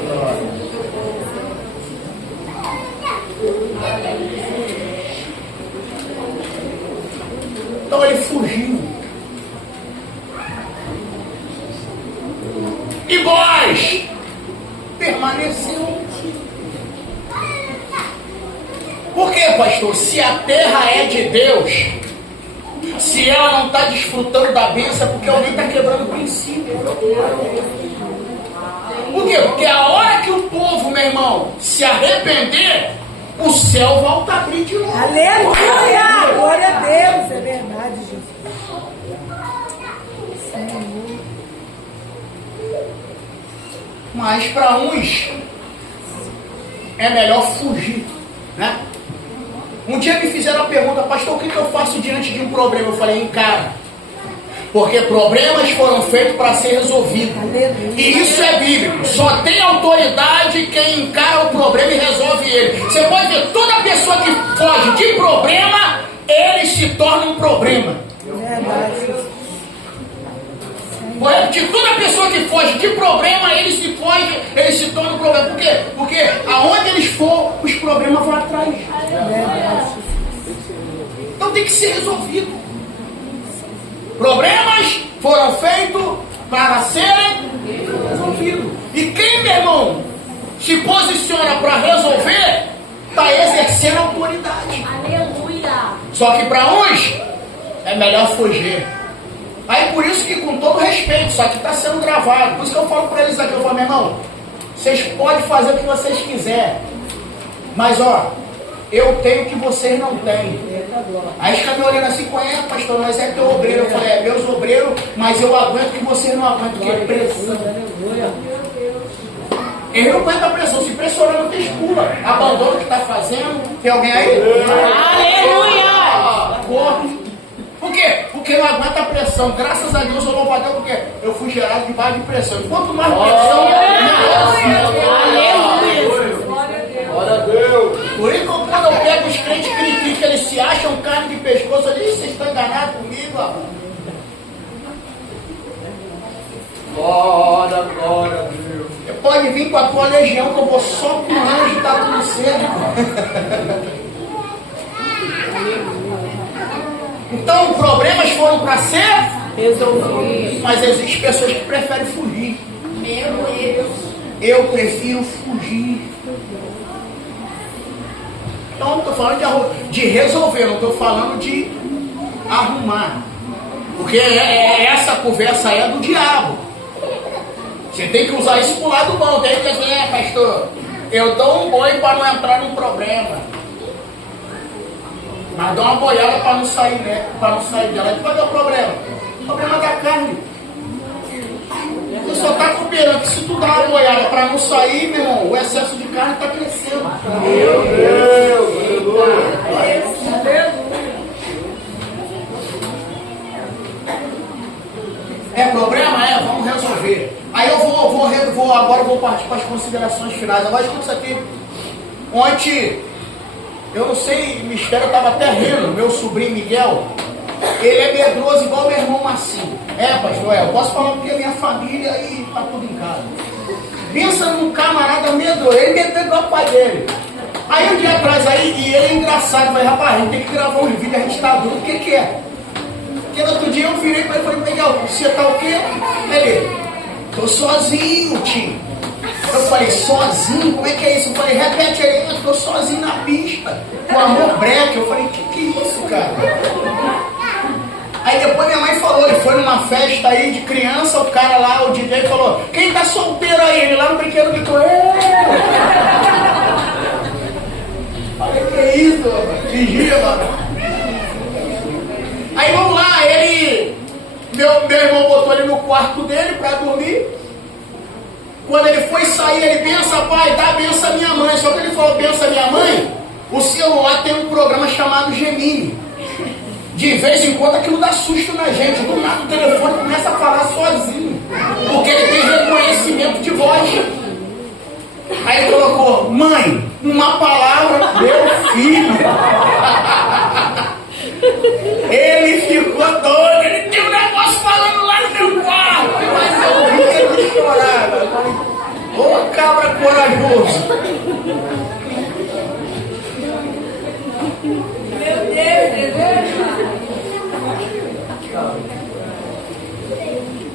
Então ele fugiu. E Boaz permaneceu. Por quê, pastor? Se a terra é de Deus, se ela não está desfrutando da bênção, é porque alguém está quebrando o princípio. Por quê? Porque a hora que o povo, meu irmão, se arrepender, o céu volta a abrir de novo. Aleluia. Glória a Deus. É verdade, Jesus. Senhor. Mas para uns é melhor fugir, né? Um dia me fizeram a pergunta: pastor, o que eu faço diante de um problema? Eu falei: encara. Porque problemas foram feitos para ser resolvidos. Aleluia. E isso é bíblico. Só tem autoridade quem encara o problema e resolve ele. Você pode ver, toda pessoa que foge de problema, ele se torna um problema. Verdade, Jesus. Vou repetir, toda pessoa que foge de problema, ele se torna um problema. Por quê? Porque aonde eles for, os problemas vão atrás. Verdade. Então tem que ser resolvido. Problemas foram feitos para serem resolvidos. E quem, meu irmão, se posiciona para resolver, está exercendo autoridade. Aleluia. Só que para uns é melhor fugir. Aí por isso que, com todo respeito, isso aqui está sendo gravado. Por isso que eu falo para eles aqui, eu falo: meu irmão, vocês podem fazer o que vocês quiserem, mas ó, eu tenho o que vocês não têm. Aí eles ficam me olhando assim: conhece, pastor, mas é teu obreiro. Eu falei: é meus obreiros, mas eu aguento o que vocês não aguentam, que é pressão. Eles não aguentam a pressão, se pressionando eles pulam, abandona o que está fazendo. Tem alguém aí? Aleluia. Corre. Por quê? Porque não aguenta a pressão. Graças a Deus, eu louvo a Deus, porque eu fui gerado debaixo de pressão. Quanto mais pressão, Aleluia. Glória a Deus. por isso, quando eu pego os crentes que eles se acham carne de pescoço ali, vocês estão enganados comigo, ó. Glória a Deus. Você pode vir com a tua legião, que eu vou só com o anjo, tá tudo certo. Então, problemas foram para ser Resolvi. mas existem pessoas que preferem fugir. Meu Deus. Eu prefiro fugir. Então, não estou falando de resolver, não estou falando de arrumar. Porque essa conversa aí é do diabo. Você tem que usar isso pro lado bom. Tem que dizer, pastor, eu dou um boi para não entrar num problema. Mas dou uma boiada para não sair, né? Para não sair dela. Aí vai dar o problema. O problema da carne. Tu só está cooperando que se tu dá uma boiada para não sair, meu irmão, o excesso de carne está crescendo. Meu Deus, aleluia. É problema? É, vamos resolver. Aí agora eu vou partir para as considerações finais. Agora escuta isso aqui. Ontem, eu não sei, o mistério estava até rindo, meu sobrinho Miguel, ele é medroso igual meu irmão Marcinho. É, pastor, eu posso falar porque é minha família e está tudo em casa. Pensa num camarada medroso, ele medroso igual o pai dele. Aí um dia atrás, e ele é engraçado, eu falei, rapaz, a gente tem que gravar um vídeo, a gente está duro, o que é? Porque no outro dia eu virei para ele e falei, Miguel, você tá o quê? Ele, tô sozinho, tio. Eu falei, sozinho? Como é que é isso? Eu falei, repete aí, eu tô sozinho na pista, com amor breque. Eu falei, que é isso, cara? Aí depois minha mãe falou, ele foi numa festa aí de criança, o cara lá, o DJ falou, quem tá solteiro aí? Ele lá no brinquedo gritou, falei, que é isso, mano? Vigia, mano. Aí vamos lá, meu irmão botou ele no quarto dele para dormir. Quando ele foi sair, ele pensa, pai, dá benção à minha mãe. Só que ele falou benção à minha mãe, o celular tem um programa chamado Gemini. De vez em quando aquilo dá susto na gente. Do nada o telefone começa a falar sozinho. Porque ele tem reconhecimento de voz. Aí ele colocou, mãe, uma palavra, meu filho. Ele ficou doido, ele tem um negócio falando lá no meu quarto. Mas eu vi ele chorar. Ô cabra corajoso. Meu Deus.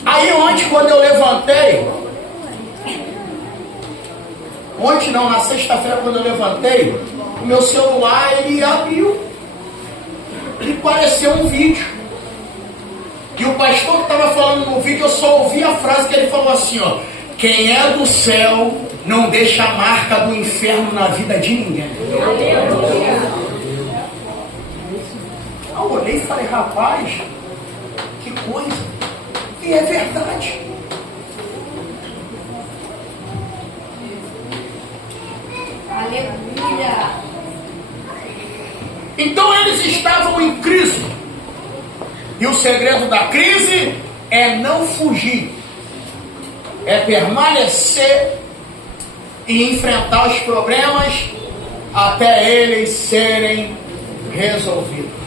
Aí ontem quando eu levantei, ontem não, na sexta-feira quando eu levantei, o meu celular ele abriu e apareceu um vídeo. E o pastor que estava falando no vídeo, eu só ouvi a frase que ele falou assim, ó, quem é do céu não deixa a marca do inferno na vida de ninguém. Eu olhei e falei, rapaz, que coisa. E é verdade. Aleluia. Então eles estavam em crise. E o segredo da crise é não fugir. É permanecer e enfrentar os problemas até eles serem resolvidos.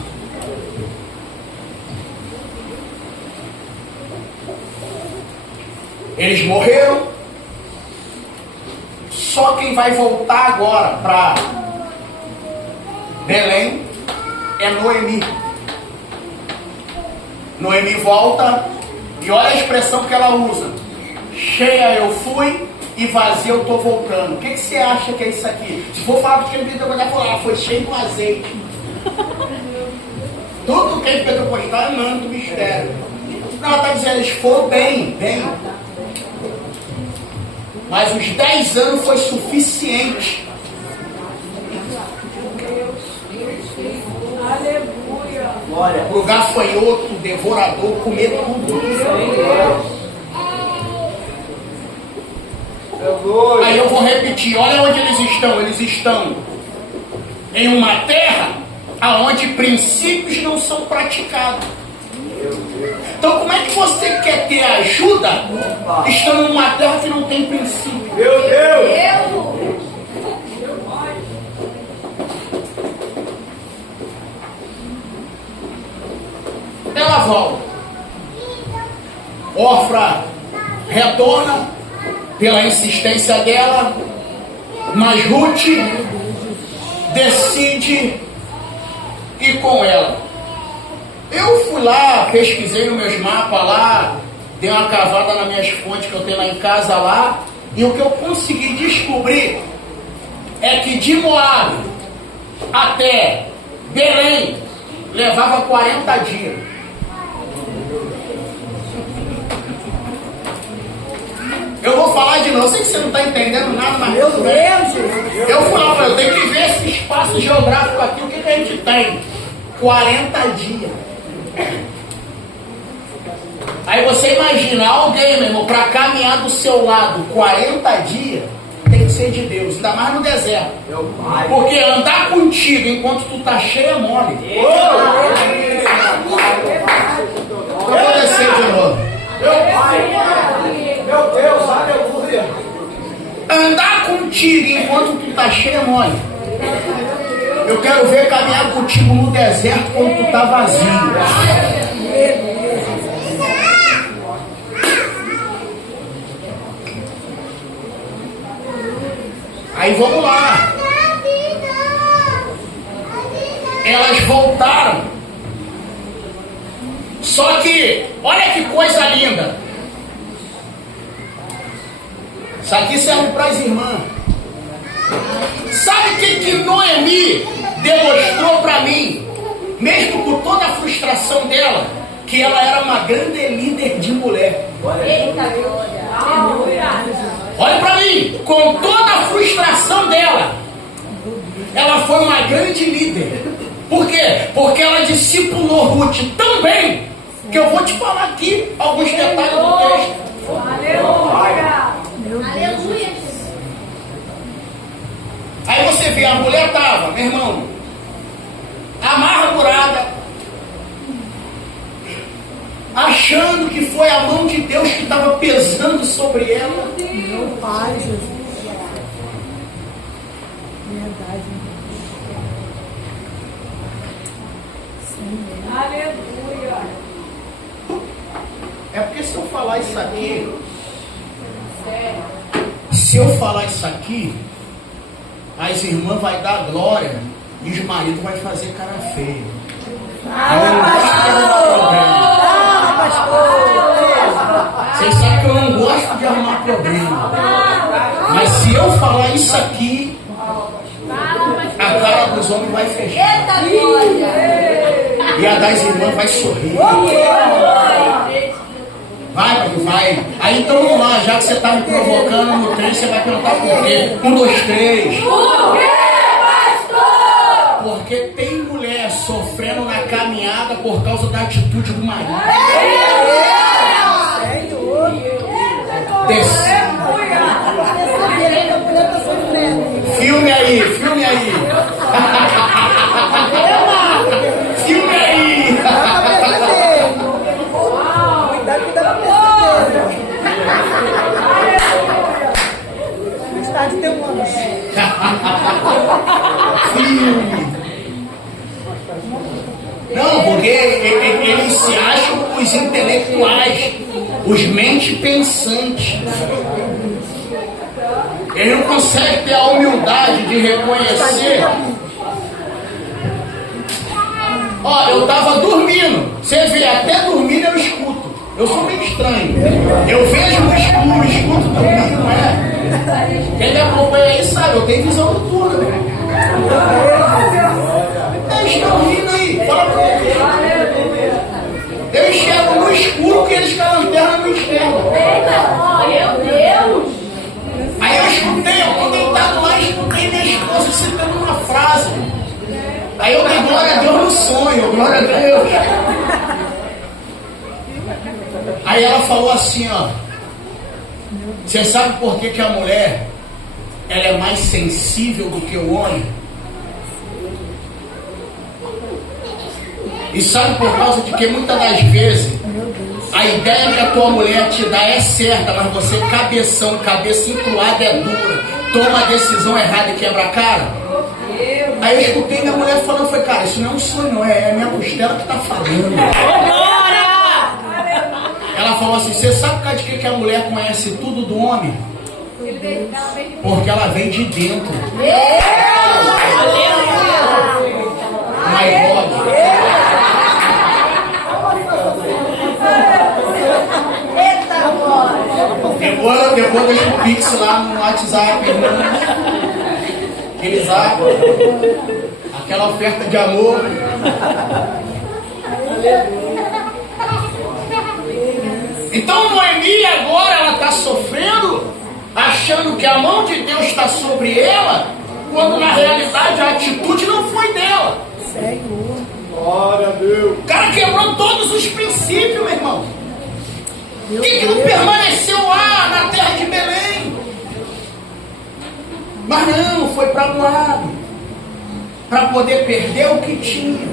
Eles morreram. Só quem vai voltar agora para Belém é Noemi. Noemi volta e olha a expressão que ela usa. Cheia eu fui e vazia eu estou voltando. O que você acha que é isso aqui? Se for falar porque ele vai falar, foi cheio com azeite. Tudo que é pentecostal é manto do mistério. Não, ela está dizendo, eles foram bem. Mas os 10 anos foi suficiente. Aleluia. Para o gafanhoto, devorador, comer tudo. Aí eu vou repetir, olha onde eles estão. Eles estão em uma terra onde princípios não são praticados. Então como é que você quer ter ajuda estando numa terra que não tem princípio? Meu Deus! Ela volta. Orfa retorna pela insistência dela, mas Ruth decide ir com ela. Eu fui lá, pesquisei nos meus mapas lá, dei uma cavada nas minhas fontes que eu tenho lá em casa lá, e o que eu consegui descobrir é que de Moab até Belém levava 40 dias. Eu vou falar de novo. Eu sei que você não está entendendo nada, mas Meu tudo bem. Deus, Jesus. Eu falo, eu tenho que ver esse espaço geográfico aqui. O que a gente tem? 40 dias. Aí você imagina alguém, meu irmão, para caminhar do seu lado 40 dias, tem que ser de Deus, ainda mais no deserto. Porque andar contigo enquanto tu tá cheio é mole. Eu vou descer de novo. Meu Deus, aleluia. Andar contigo enquanto tu tá cheio é mole. Eu quero ver caminhar contigo no deserto quando tu tá vazio. Aí vamos lá. Elas voltaram. Só que, olha que coisa linda. Isso aqui serve para as irmãs. Sabe o que Noemi demonstrou para mim? Mesmo com toda a frustração dela, que ela era uma grande líder de mulher. Eita glória. Aleluia. Olha para mim, com toda a frustração dela, ela foi uma grande líder. Por quê? Porque ela discipulou Ruth tão bem, que eu vou te falar aqui alguns detalhes do texto. Aleluia. Aleluia. Aí você vê, a mulher estava, meu irmão, amargurada, achando que foi a mão de Deus que estava pesando sobre ela. Meu Pai, Jesus. Verdade. Aleluia. É porque se eu falar isso aqui, se eu falar isso aqui, as irmãs vão dar glória e os maridos vão fazer cara feia. Vocês sabem que eu não gosto de arrumar problema. Mas se eu falar isso aqui, a cara dos homens vai fechar. Eita glória. E a das irmãs vai sorrir. Vai. Aí então vamos lá, já que você está me provocando no trem, você vai perguntar por quê? 1, 2, 3. Por quê, pastor? Porque tem mulher sofrendo na caminhada por causa da atitude do marido. Senhor. Desce. A mulher está sofrendo. Filme aí. Filme aí. Cuidado que dá pra perceber. Mais tarde tem um ano. Filme. Não, porque eles se acham os intelectuais, os mente pensantes. Eles não conseguem ter a humildade de reconhecer. Ó, eu estava dormindo. Você vê, até dormindo eu escuto. Eu sou meio estranho. Eu vejo no escuro, escuto dormindo, não é? Quem me acompanha aí sabe, eu tenho visão noturna, né? Eles estão rindo aí, fala pra eles. Eu enxergo no escuro porque eles com a lanterna não enxergam. Meu Deus. Aí eu escutei, eu tô deitado lá, escutei minha esposa citando uma frase. Aí eu dei glória a Deus no sonho, glória a Deus. Aí ela falou assim, ó. Você sabe por que a mulher ela é mais sensível do que o homem? E sabe por causa de que muitas das vezes a ideia que a tua mulher te dá é certa, mas você cabeça encruada é dura, toma a decisão errada e quebra a cara. Aí eu escutei minha mulher falando, foi, cara, isso não é um sonho, não, é minha costela que tá falando. Ela falou assim, você sabe por causa de que a mulher conhece tudo do homem? Porque ela vem de dentro. My God. Depois deixa o Pix lá no WhatsApp, aquele zap, aquela oferta de amor. Então Noemi agora ela está sofrendo, achando que a mão de Deus está sobre ela, quando na realidade a atitude não foi dela. Senhor. Glória a Deus. O cara quebrou todos os princípios, meu irmão. Meu Por que não Deus. permaneceu lá na terra de Belém? Mas não, foi para Moabe, para poder perder o que tinha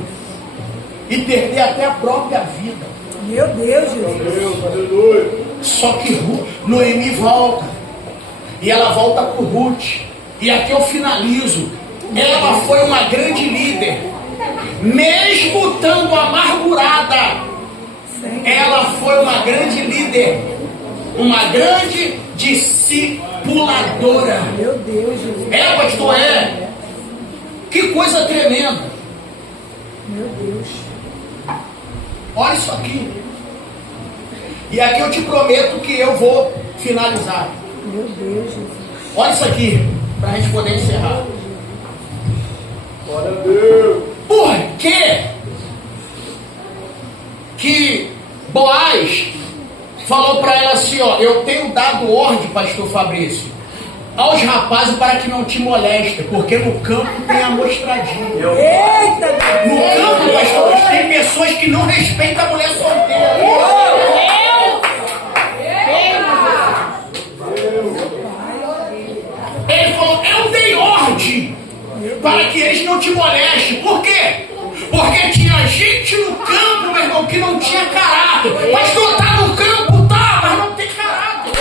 e perder até a própria vida. Meu Deus, Jesus. Deus, aleluia. Só que Noemi volta, e ela volta com Ruth. E aqui eu finalizo. Ela foi uma grande líder, mesmo estando amargurada. Ela foi uma grande líder, uma grande discipuladora. Meu Deus, Jesus. É, pastor, é. Que coisa tremenda. Meu Deus. Olha isso aqui. E aqui eu te prometo que eu vou finalizar. Meu Deus, Jesus. Olha isso aqui, para a gente poder encerrar. Glória a Deus. Por que Boaz falou para ela assim, ó, eu tenho dado ordem, pastor Fabrício, aos rapazes para que não te molestem, porque no campo tem amostradinho. Eita, No Deus. campo, pastor, tem pessoas que não respeitam a mulher solteira. Ele falou, eu dei ordem para que eles não te molestem. Por quê? Porque tinha gente no campo, meu irmão, que não tinha caráter. Pastor, tá no campo, tá, mas não tem caráter.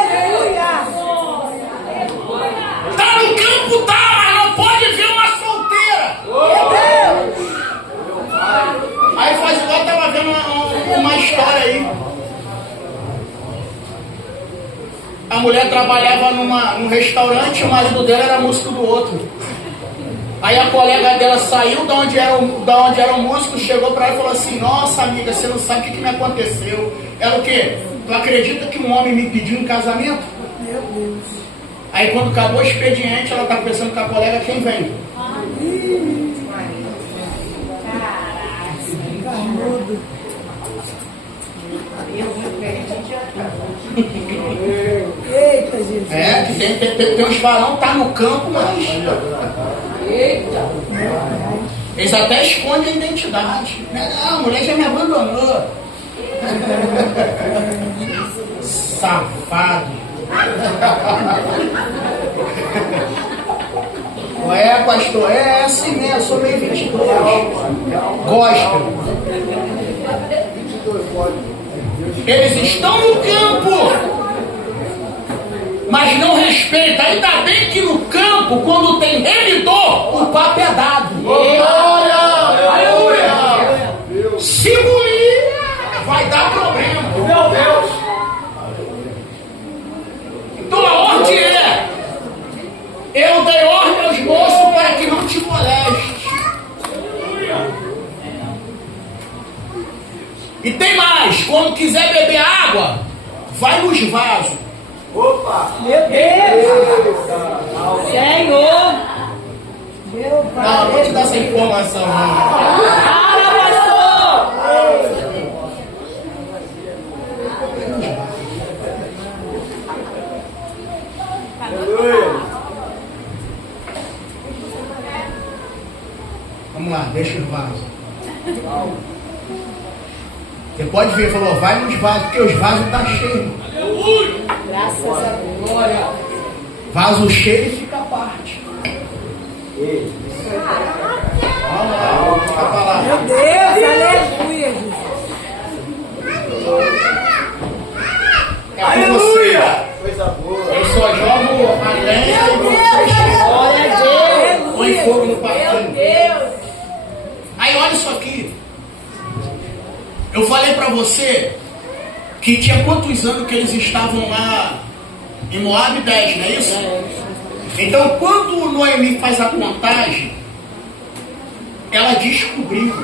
Aleluia. Tá no campo, tá, mas não pode ver uma solteira. Meu Deus. Aí faz igual, eu tava vendo uma história aí. A mulher trabalhava num restaurante, o marido dela era músico do outro. Aí a colega dela saiu da onde era o músico, chegou para ela e falou assim, nossa amiga, você não sabe o que me aconteceu. Ela o quê? Tu acredita que um homem me pediu em casamento? Meu Deus. Aí quando acabou o expediente, ela tá pensando com a colega, quem vem? Carnudo. Eita, Jesus. É, que tem uns varão tá no campo, mas eles até escondem a identidade. Não, a mulher já me abandonou. Safado. É, pastor, é assim mesmo, eu sou meio 22. Gospel. Eles estão no campo, mas não respeitam. Ainda bem que no campo, quando tem remidor, o papo é dado. Glória. Aleluia. Se bulir, vai dar problema. Meu Deus. Então a ordem é, eu dei ordem aos moços para que não te moleste. E tem mais, quando quiser beber água, vai nos vasos. Opa. Meu Deus. Senhor. Meu Não, Pai. não vou te dar essa informação. Não. Fala, pastor. Aleluia. Vamos lá, deixa os vasos. Você pode ver, falou, vai nos vasos, porque os vasos estão cheios. Graças a Deus. Vaso cheio e fica a parte. Vamos lá, fica pra lá. Meu Deus. Aleluia, Jesus. É com você. Aleluia. Coisa boa. Eu só jogo a lenha e vocês Glória a Deus. põe fogo no Meu patinho. Deus. Aí olha isso aqui. Eu falei pra você que tinha quantos anos que eles estavam lá em Moabe? 10, não é isso? Então quando Noemi faz a contagem, ela descobriu.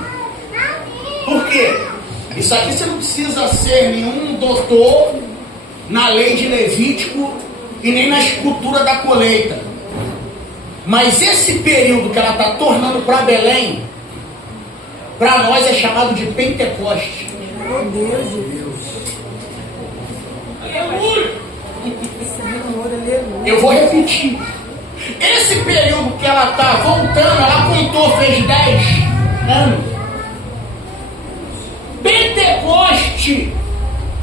Por quê? Isso aqui você não precisa ser nenhum doutor na lei de Levítico e nem na escultura da colheita. Mas esse período que ela está tornando para Belém, para nós é chamado de Pentecoste. Meu Deus, Jesus. Senhor, aleluia. Eu vou repetir. Esse período que ela está voltando, ela contou, fez 10 anos. Pentecoste.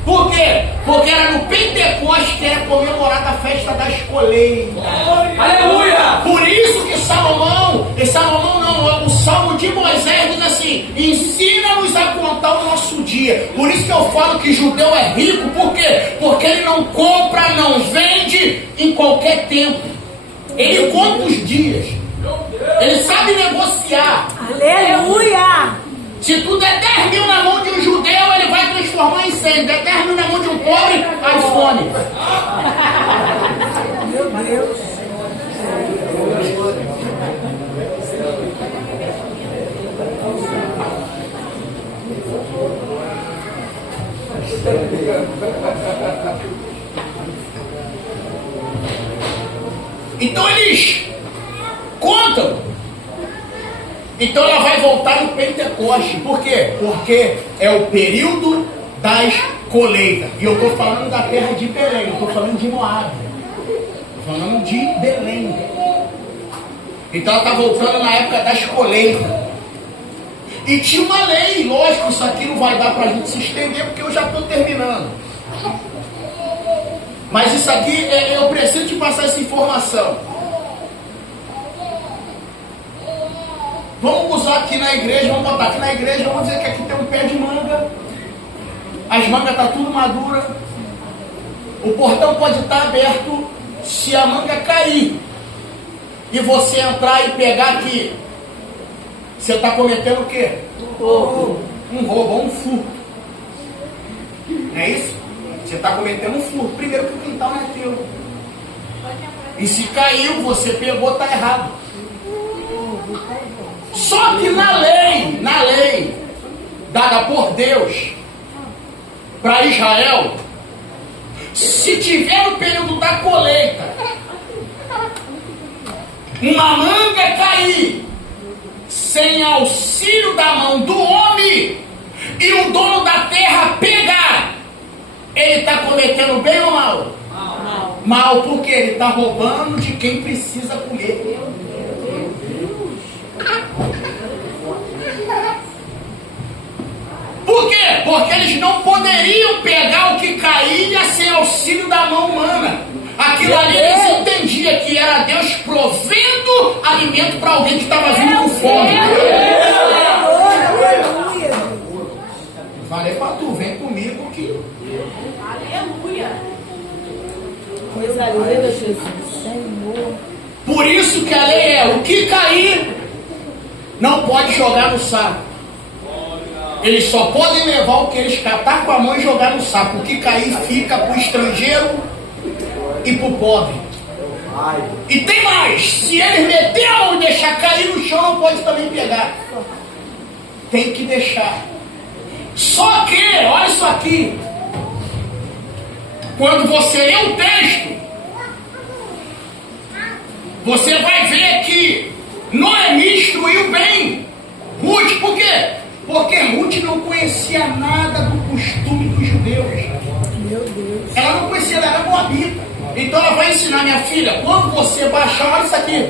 Por quê? Porque era no Pentecoste que era comemorada a festa das colheitas. Aleluia! Por isso que o Salmo de Moisés diz assim: ensina-nos a contar o nosso dia. Por isso que eu falo que judeu é rico. Por quê? Porque ele não compra, não vende em qualquer tempo. Ele conta os dias. Ele sabe negociar. Aleluia! Se tu der 10 mil na mão de um judeu, ele vai transformar em 100. Der 10 mil na mão de um pobre, iPhone. Meu Deus. Então eles contam. Então ela vai voltar no Pentecoste. Por quê? Porque é o período das colheitas. E eu estou falando da terra de Belém. Eu estou falando de Moabe. Estou falando de Belém. Então ela está voltando na época das colheitas. E tinha uma lei. Lógico, isso aqui não vai dar para a gente se estender, porque eu já estou terminando. Mas isso aqui, eu preciso te passar essa informação. Vamos usar aqui na igreja, vamos botar aqui na igreja, vamos dizer que aqui tem um pé de manga. As mangas estão tudo maduras. O portão pode estar aberto se a manga cair. E você entrar e pegar aqui. Você está cometendo o quê? Um roubo, um furto. Não é isso? Você está cometendo um furto. Primeiro que o quintal não é teu. E se caiu, você pegou, está errado. Só que na lei dada por Deus para Israel, se tiver no período da colheita uma manga cair sem auxílio da mão do homem e o dono da terra pegar, ele está cometendo bem ou mal? Mal, porque ele está roubando de quem precisa comer. Por quê? Porque eles não poderiam pegar o que caía sem auxílio da mão humana. Aquilo ali eles entendiam que era Deus provendo alimento para alguém que estava vindo com fome. Aleluia. Falei para tu, vem comigo que... Aleluia. Coisa linda, Jesus. Senhor. Por isso que a lei é, o que cair não pode jogar no saco. Eles só podem levar o que eles catar com a mão e jogar no saco. O que cair fica para o estrangeiro e para o pobre. E tem mais, se eles meter a mão e deixar cair no chão, não pode também pegar. Tem que deixar. Só que, olha isso aqui. Quando você lê o texto, você vai ver que Noemi instruiu bem Ruth. Por quê? Porque Ruth não conhecia nada do costume dos judeus. Meu Deus. Ela não conhecia, ela era moabita. Então ela vai ensinar, minha filha, quando você baixar, olha isso aqui.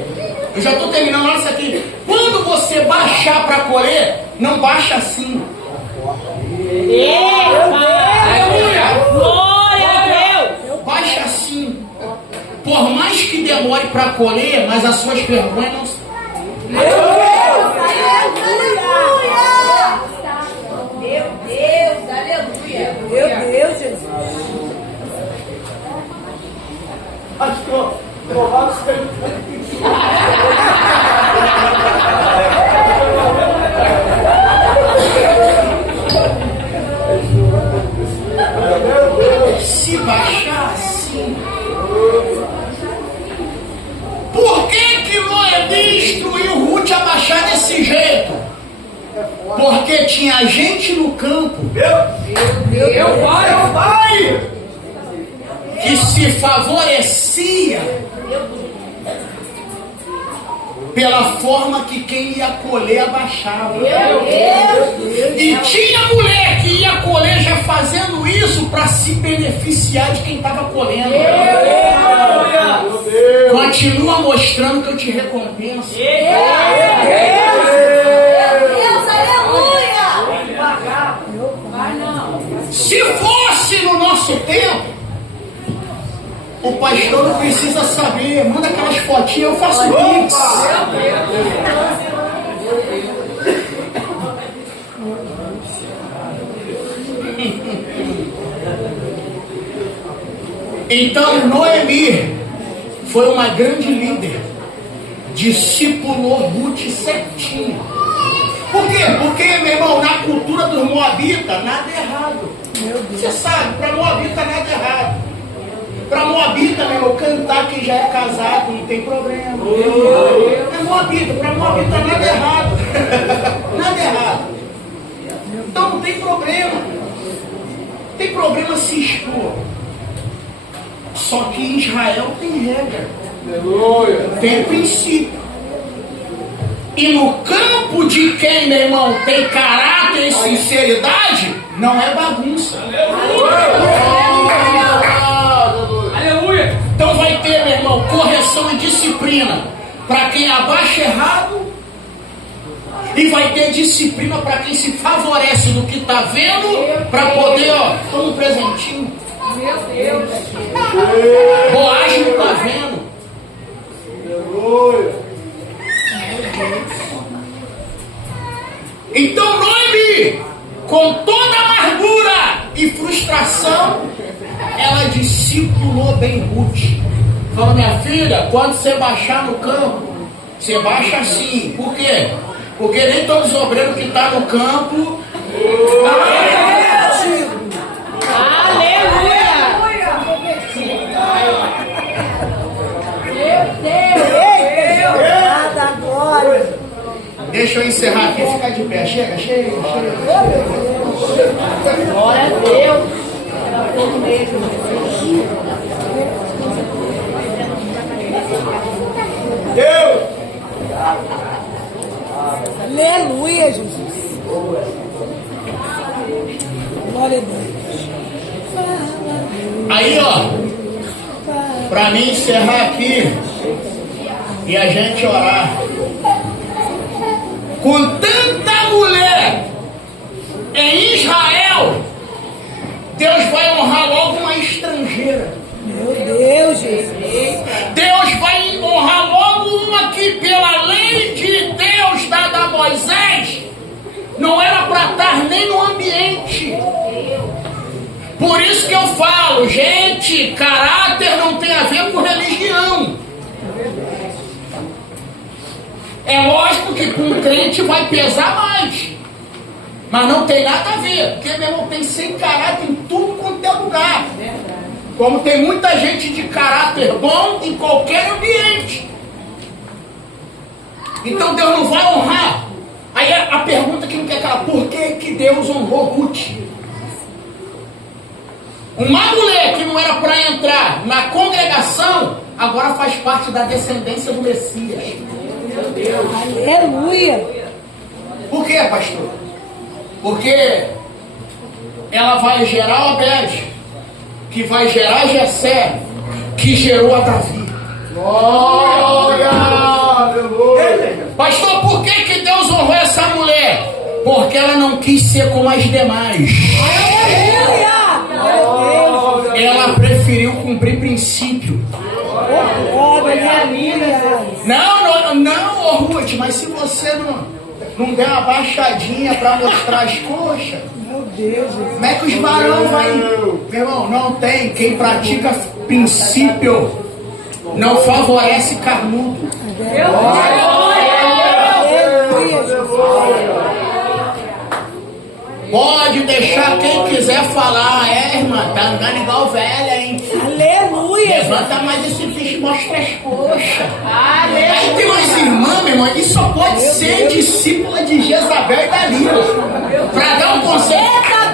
Eu já estou terminando, olha isso aqui. Quando você baixar para colher, não baixa assim. Glória a Deus. Baixa assim. Por mais que demore para colher, mas as suas vergonhas não... Meu Deus. Aleluia. Meu Deus, aleluia. Meu Deus, Jesus. Pastor, louvado seja Se baixar assim. Por que Noemi instruiu Ruth a baixar desse jeito? Porque tinha gente no campo meu pai! que se favorecia pela forma que quem ia colher abaixava. Meu Deus. E tinha mulher que ia colher já fazendo isso para se beneficiar de quem estava colhendo. Continua mostrando que eu te recompenso. Deus, aleluia. Se fosse no nosso tempo, o pastor não precisa saber. Manda aquelas fotinhas, eu faço pix. Então Noemi foi uma grande líder, discipulou Ruth certinho. Por quê? Porque, meu irmão, na cultura dos moabitas, nada é errado. Você sabe, para moabita nada é errado. Para moabita, meu irmão, cantar quem já é casado não tem problema. É moabita, para moabita nada é errado. Nada é errado. Então não tem problema. Tem problema se expor. Só que em Israel tem regra. Tem princípio. E no campo de quem, meu irmão, tem caráter e sinceridade, não é bagunça. Aleluia. Então vai ter, meu irmão, correção e disciplina para quem abaixa errado, e vai ter disciplina para quem se favorece do que está vendo, para poder, ó, toma um presentinho. Meu Deus. Boaz não está vendo. Então Noemi, com toda amargura e frustração, ela discipulou bem Ruth. Falou: minha filha, quando você baixar no campo, você baixa assim. Por quê? Porque nem todos os obreiros que estão no campo. Deixa eu encerrar aqui, ficar de pé. Chega, chega, chega. Glória a Deus. Deus. Aleluia, Jesus. Glória a Deus. Aí, ó, para mim encerrar aqui e a gente orar. Com tanta mulher em Israel, Deus vai honrar logo uma estrangeira. Meu Deus, Jesus. Deus vai honrar logo uma que, pela lei de Deus dada a Moisés, não era para estar nem no ambiente. Por isso que eu falo, gente, caráter não tem a ver com religião. É lógico que para um crente vai pesar mais, mas não tem nada a ver, porque, meu irmão, tem sem caráter em tudo quanto é lugar. Como tem muita gente de caráter bom em qualquer ambiente. Então Deus não vai honrar. Aí a pergunta que não quer calar: por que Deus honrou Ruth? Uma mulher que não era para entrar na congregação, agora faz parte da descendência do Messias. Meu Deus. Aleluia. Por quê, pastor? Porque ela vai gerar Obed, que vai gerar Jessé, que gerou a Davi. Glória. Aleluia. Pastor, por que Deus honrou essa mulher? Porque ela não quis ser como as demais. Aleluia. Ela preferiu cumprir princípio. Não, ô Ruth, mas se você não der uma baixadinha para mostrar as coxas, Meu Deus, Jesus. como é que os barão vai? Meu irmão, não tem. Quem pratica princípio não favorece carnudo. Aleluia, Jesus. Pode deixar quem quiser falar. É, irmã, tá andando igual velha, hein? Aleluia. Levanta mais esse bicho, mostra as coxas. Aí tem umas irmãs, meu irmão, que só pode ser discípula de Jezabel e Dalila. Pra dar um conselho.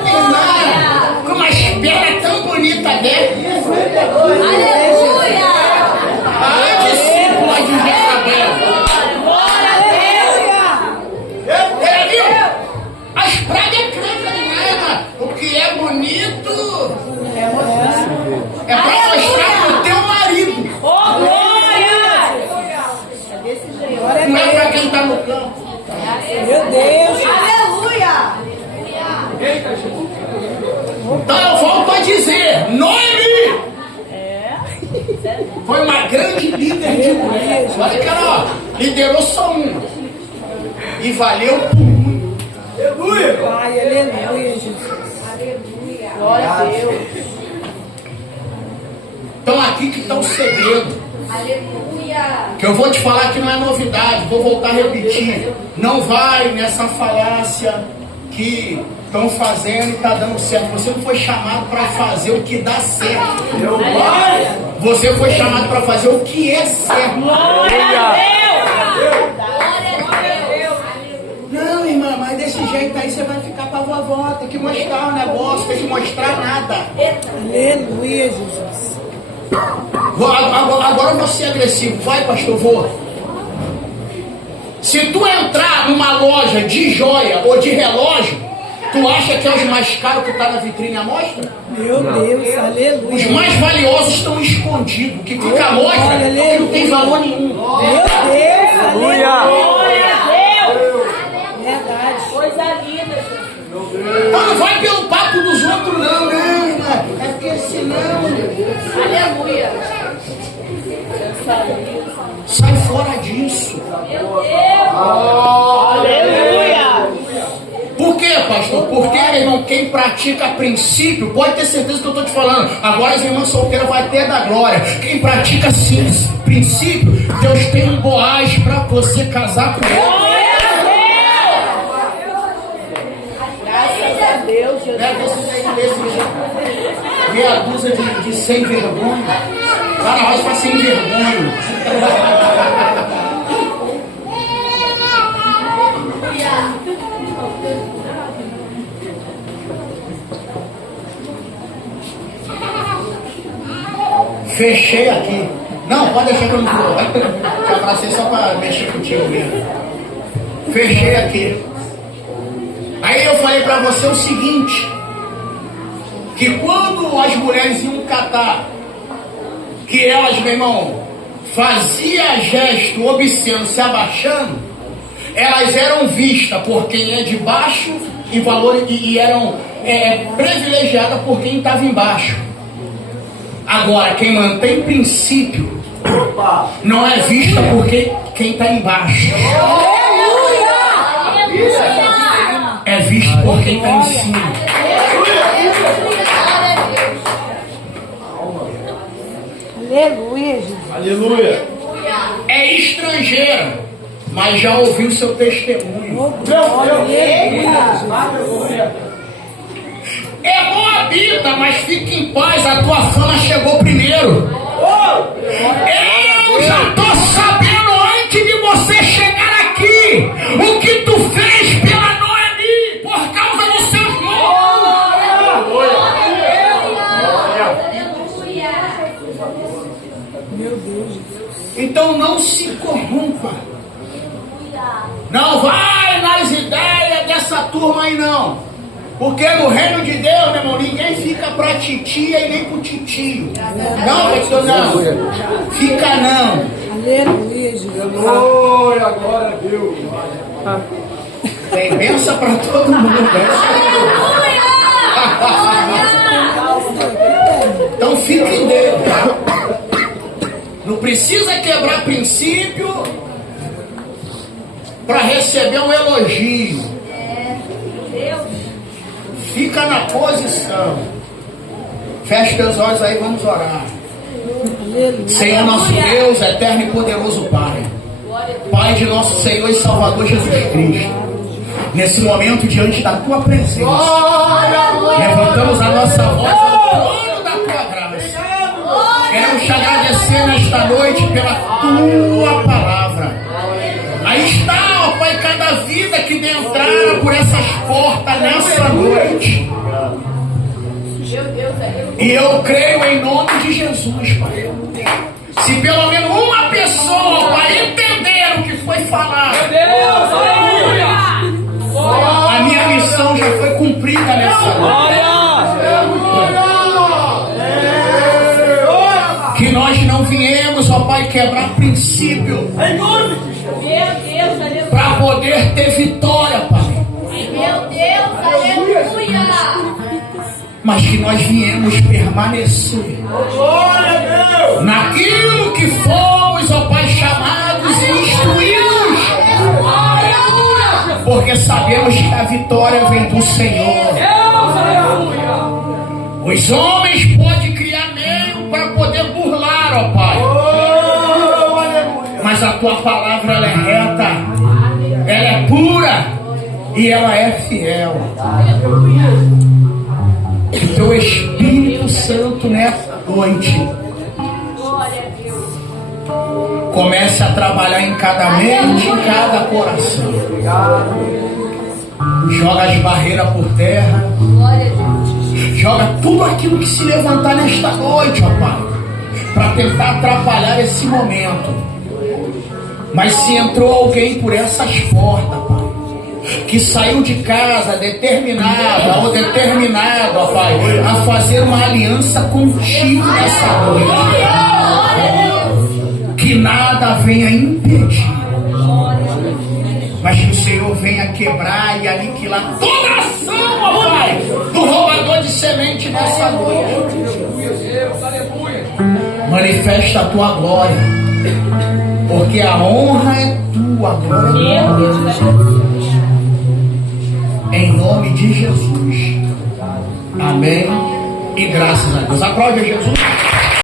Irmã, com umas pernas tão bonitas dela. Aleluia. A discípula de Jezabel. está no campo. Meu Deus. Aleluia. Então eu volto a dizer, Noemi foi uma grande líder de mulher. Olha que ela liderou só uma. E valeu por muito. Pai, aleluia, Jesus. Glória a Deus. Então aqui que está o segredo. Aleluia. Que eu vou te falar que não é novidade, vou voltar a repetir. Não vai nessa falácia que estão fazendo e está dando certo. Você não foi chamado para fazer o que dá certo. Você foi chamado para fazer o que é certo. Glória a Deus. Não, irmã, mas desse jeito aí você vai ficar pra vovó. Tem que mostrar o negócio, tem que mostrar nada. Aleluia, Jesus. Agora eu vou ser agressivo. Vai, pastor, vou. Se tu entrar numa loja de joia ou de relógio, tu acha que é os mais caros que tá na vitrine à mostra? Meu Deus, Os aleluia. mais valiosos estão escondidos. O que fica à mostra é o que não tem valor nenhum. Meu Deus, aleluia. Glória a Deus. Verdade. Coisa linda, Jesus. Então não vai pelo papo dos outros, não, né, irmã? É porque senão. Aleluia. Sai fora disso. Meu Deus. Aleluia. Por quê, pastor? Porque, irmão, quem pratica princípio, pode ter certeza que eu estou te falando. Agora as irmãs solteiras vai ter da glória. Quem pratica sim, princípio, Deus tem um Boaz para você casar com ele. Graças a Deus, Jesus. Né? Desses meia dúzia de sem vergonha. Lá na roça para sem vergonha. Fechei aqui. Não, pode deixar que eu não vou. Eu abracei só para mexer contigo mesmo. Fechei aqui. Aí eu falei para você o seguinte: que quando as mulheres iam catar, que elas, meu irmão, faziam gesto obsceno se abaixando, elas eram vistas por quem é de baixo e eram privilegiadas por quem estava embaixo. Agora, quem mantém princípio não é vista por quem está embaixo. É visto por quem está em cima. Aleluia, Jesus. Aleluia. É estrangeiro, mas já ouviu seu testemunho. É moabita, mas fica em paz, a tua fama chegou primeiro. Eu já estou sabendo antes de você chegar aqui o que tu fez pela Noemi por causa dos seus Meu Deus, Jesus. Então não se corrompa. Não vai nas ideias dessa turma aí não. Porque no reino de Deus, meu irmão, ninguém fica pra titia e nem pro titio. Não, pastor, não. Fica não. Aleluia, Jesus. Glória, glória a Deus. Tem benção pra todo mundo. Então fica em Deus. Não precisa quebrar princípio para receber um elogio. Fica na posição. Feche teus olhos aí, vamos orar. Senhor nosso Deus, eterno e poderoso Pai. Pai de nosso Senhor e Salvador Jesus Cristo. Nesse momento, diante da Tua presença, levantamos a nossa voz ao trono da Tua graça. Queremos te agradecer nesta noite pela Tua palavra. Aí está, ó Pai, cada vida que entrar por essas portas nessa noite. E eu creio em nome de Jesus, Pai. Se pelo menos uma pessoa, Pai, entender o que foi falado, a minha missão já foi cumprida nessa noite. Que nós não viemos, ó Pai, quebrar princípio. Meu Deus, aleluia. poder ter vitória, Pai. Meu Deus, aleluia. Mas que nós viemos permanecer naquilo que fomos, ó Pai, chamados e instruídos, porque sabemos que a vitória vem do Senhor. Os homens podem criar meio para poder burlar, ó Pai, mas a tua palavra ela é reta, ela é pura e ela é fiel. Que o teu Espírito Santo nessa noite comece a trabalhar em cada mente, em cada coração. Joga as barreiras por terra. Joga tudo aquilo que se levantar nesta noite, ó Pai, para tentar atrapalhar esse momento. Mas se entrou alguém por essas portas, Pai, que saiu de casa determinada ou determinado, ó Pai, a fazer uma aliança contigo nessa noite, que nada venha impedir, mas que o Senhor venha quebrar e aniquilar toda a ação, ó Pai, do roubador de semente nessa noite. Manifesta a tua glória, porque a honra é tua, a glória é tua. Em nome de Jesus. Amém. E graças a Deus. Aplaude a Jesus.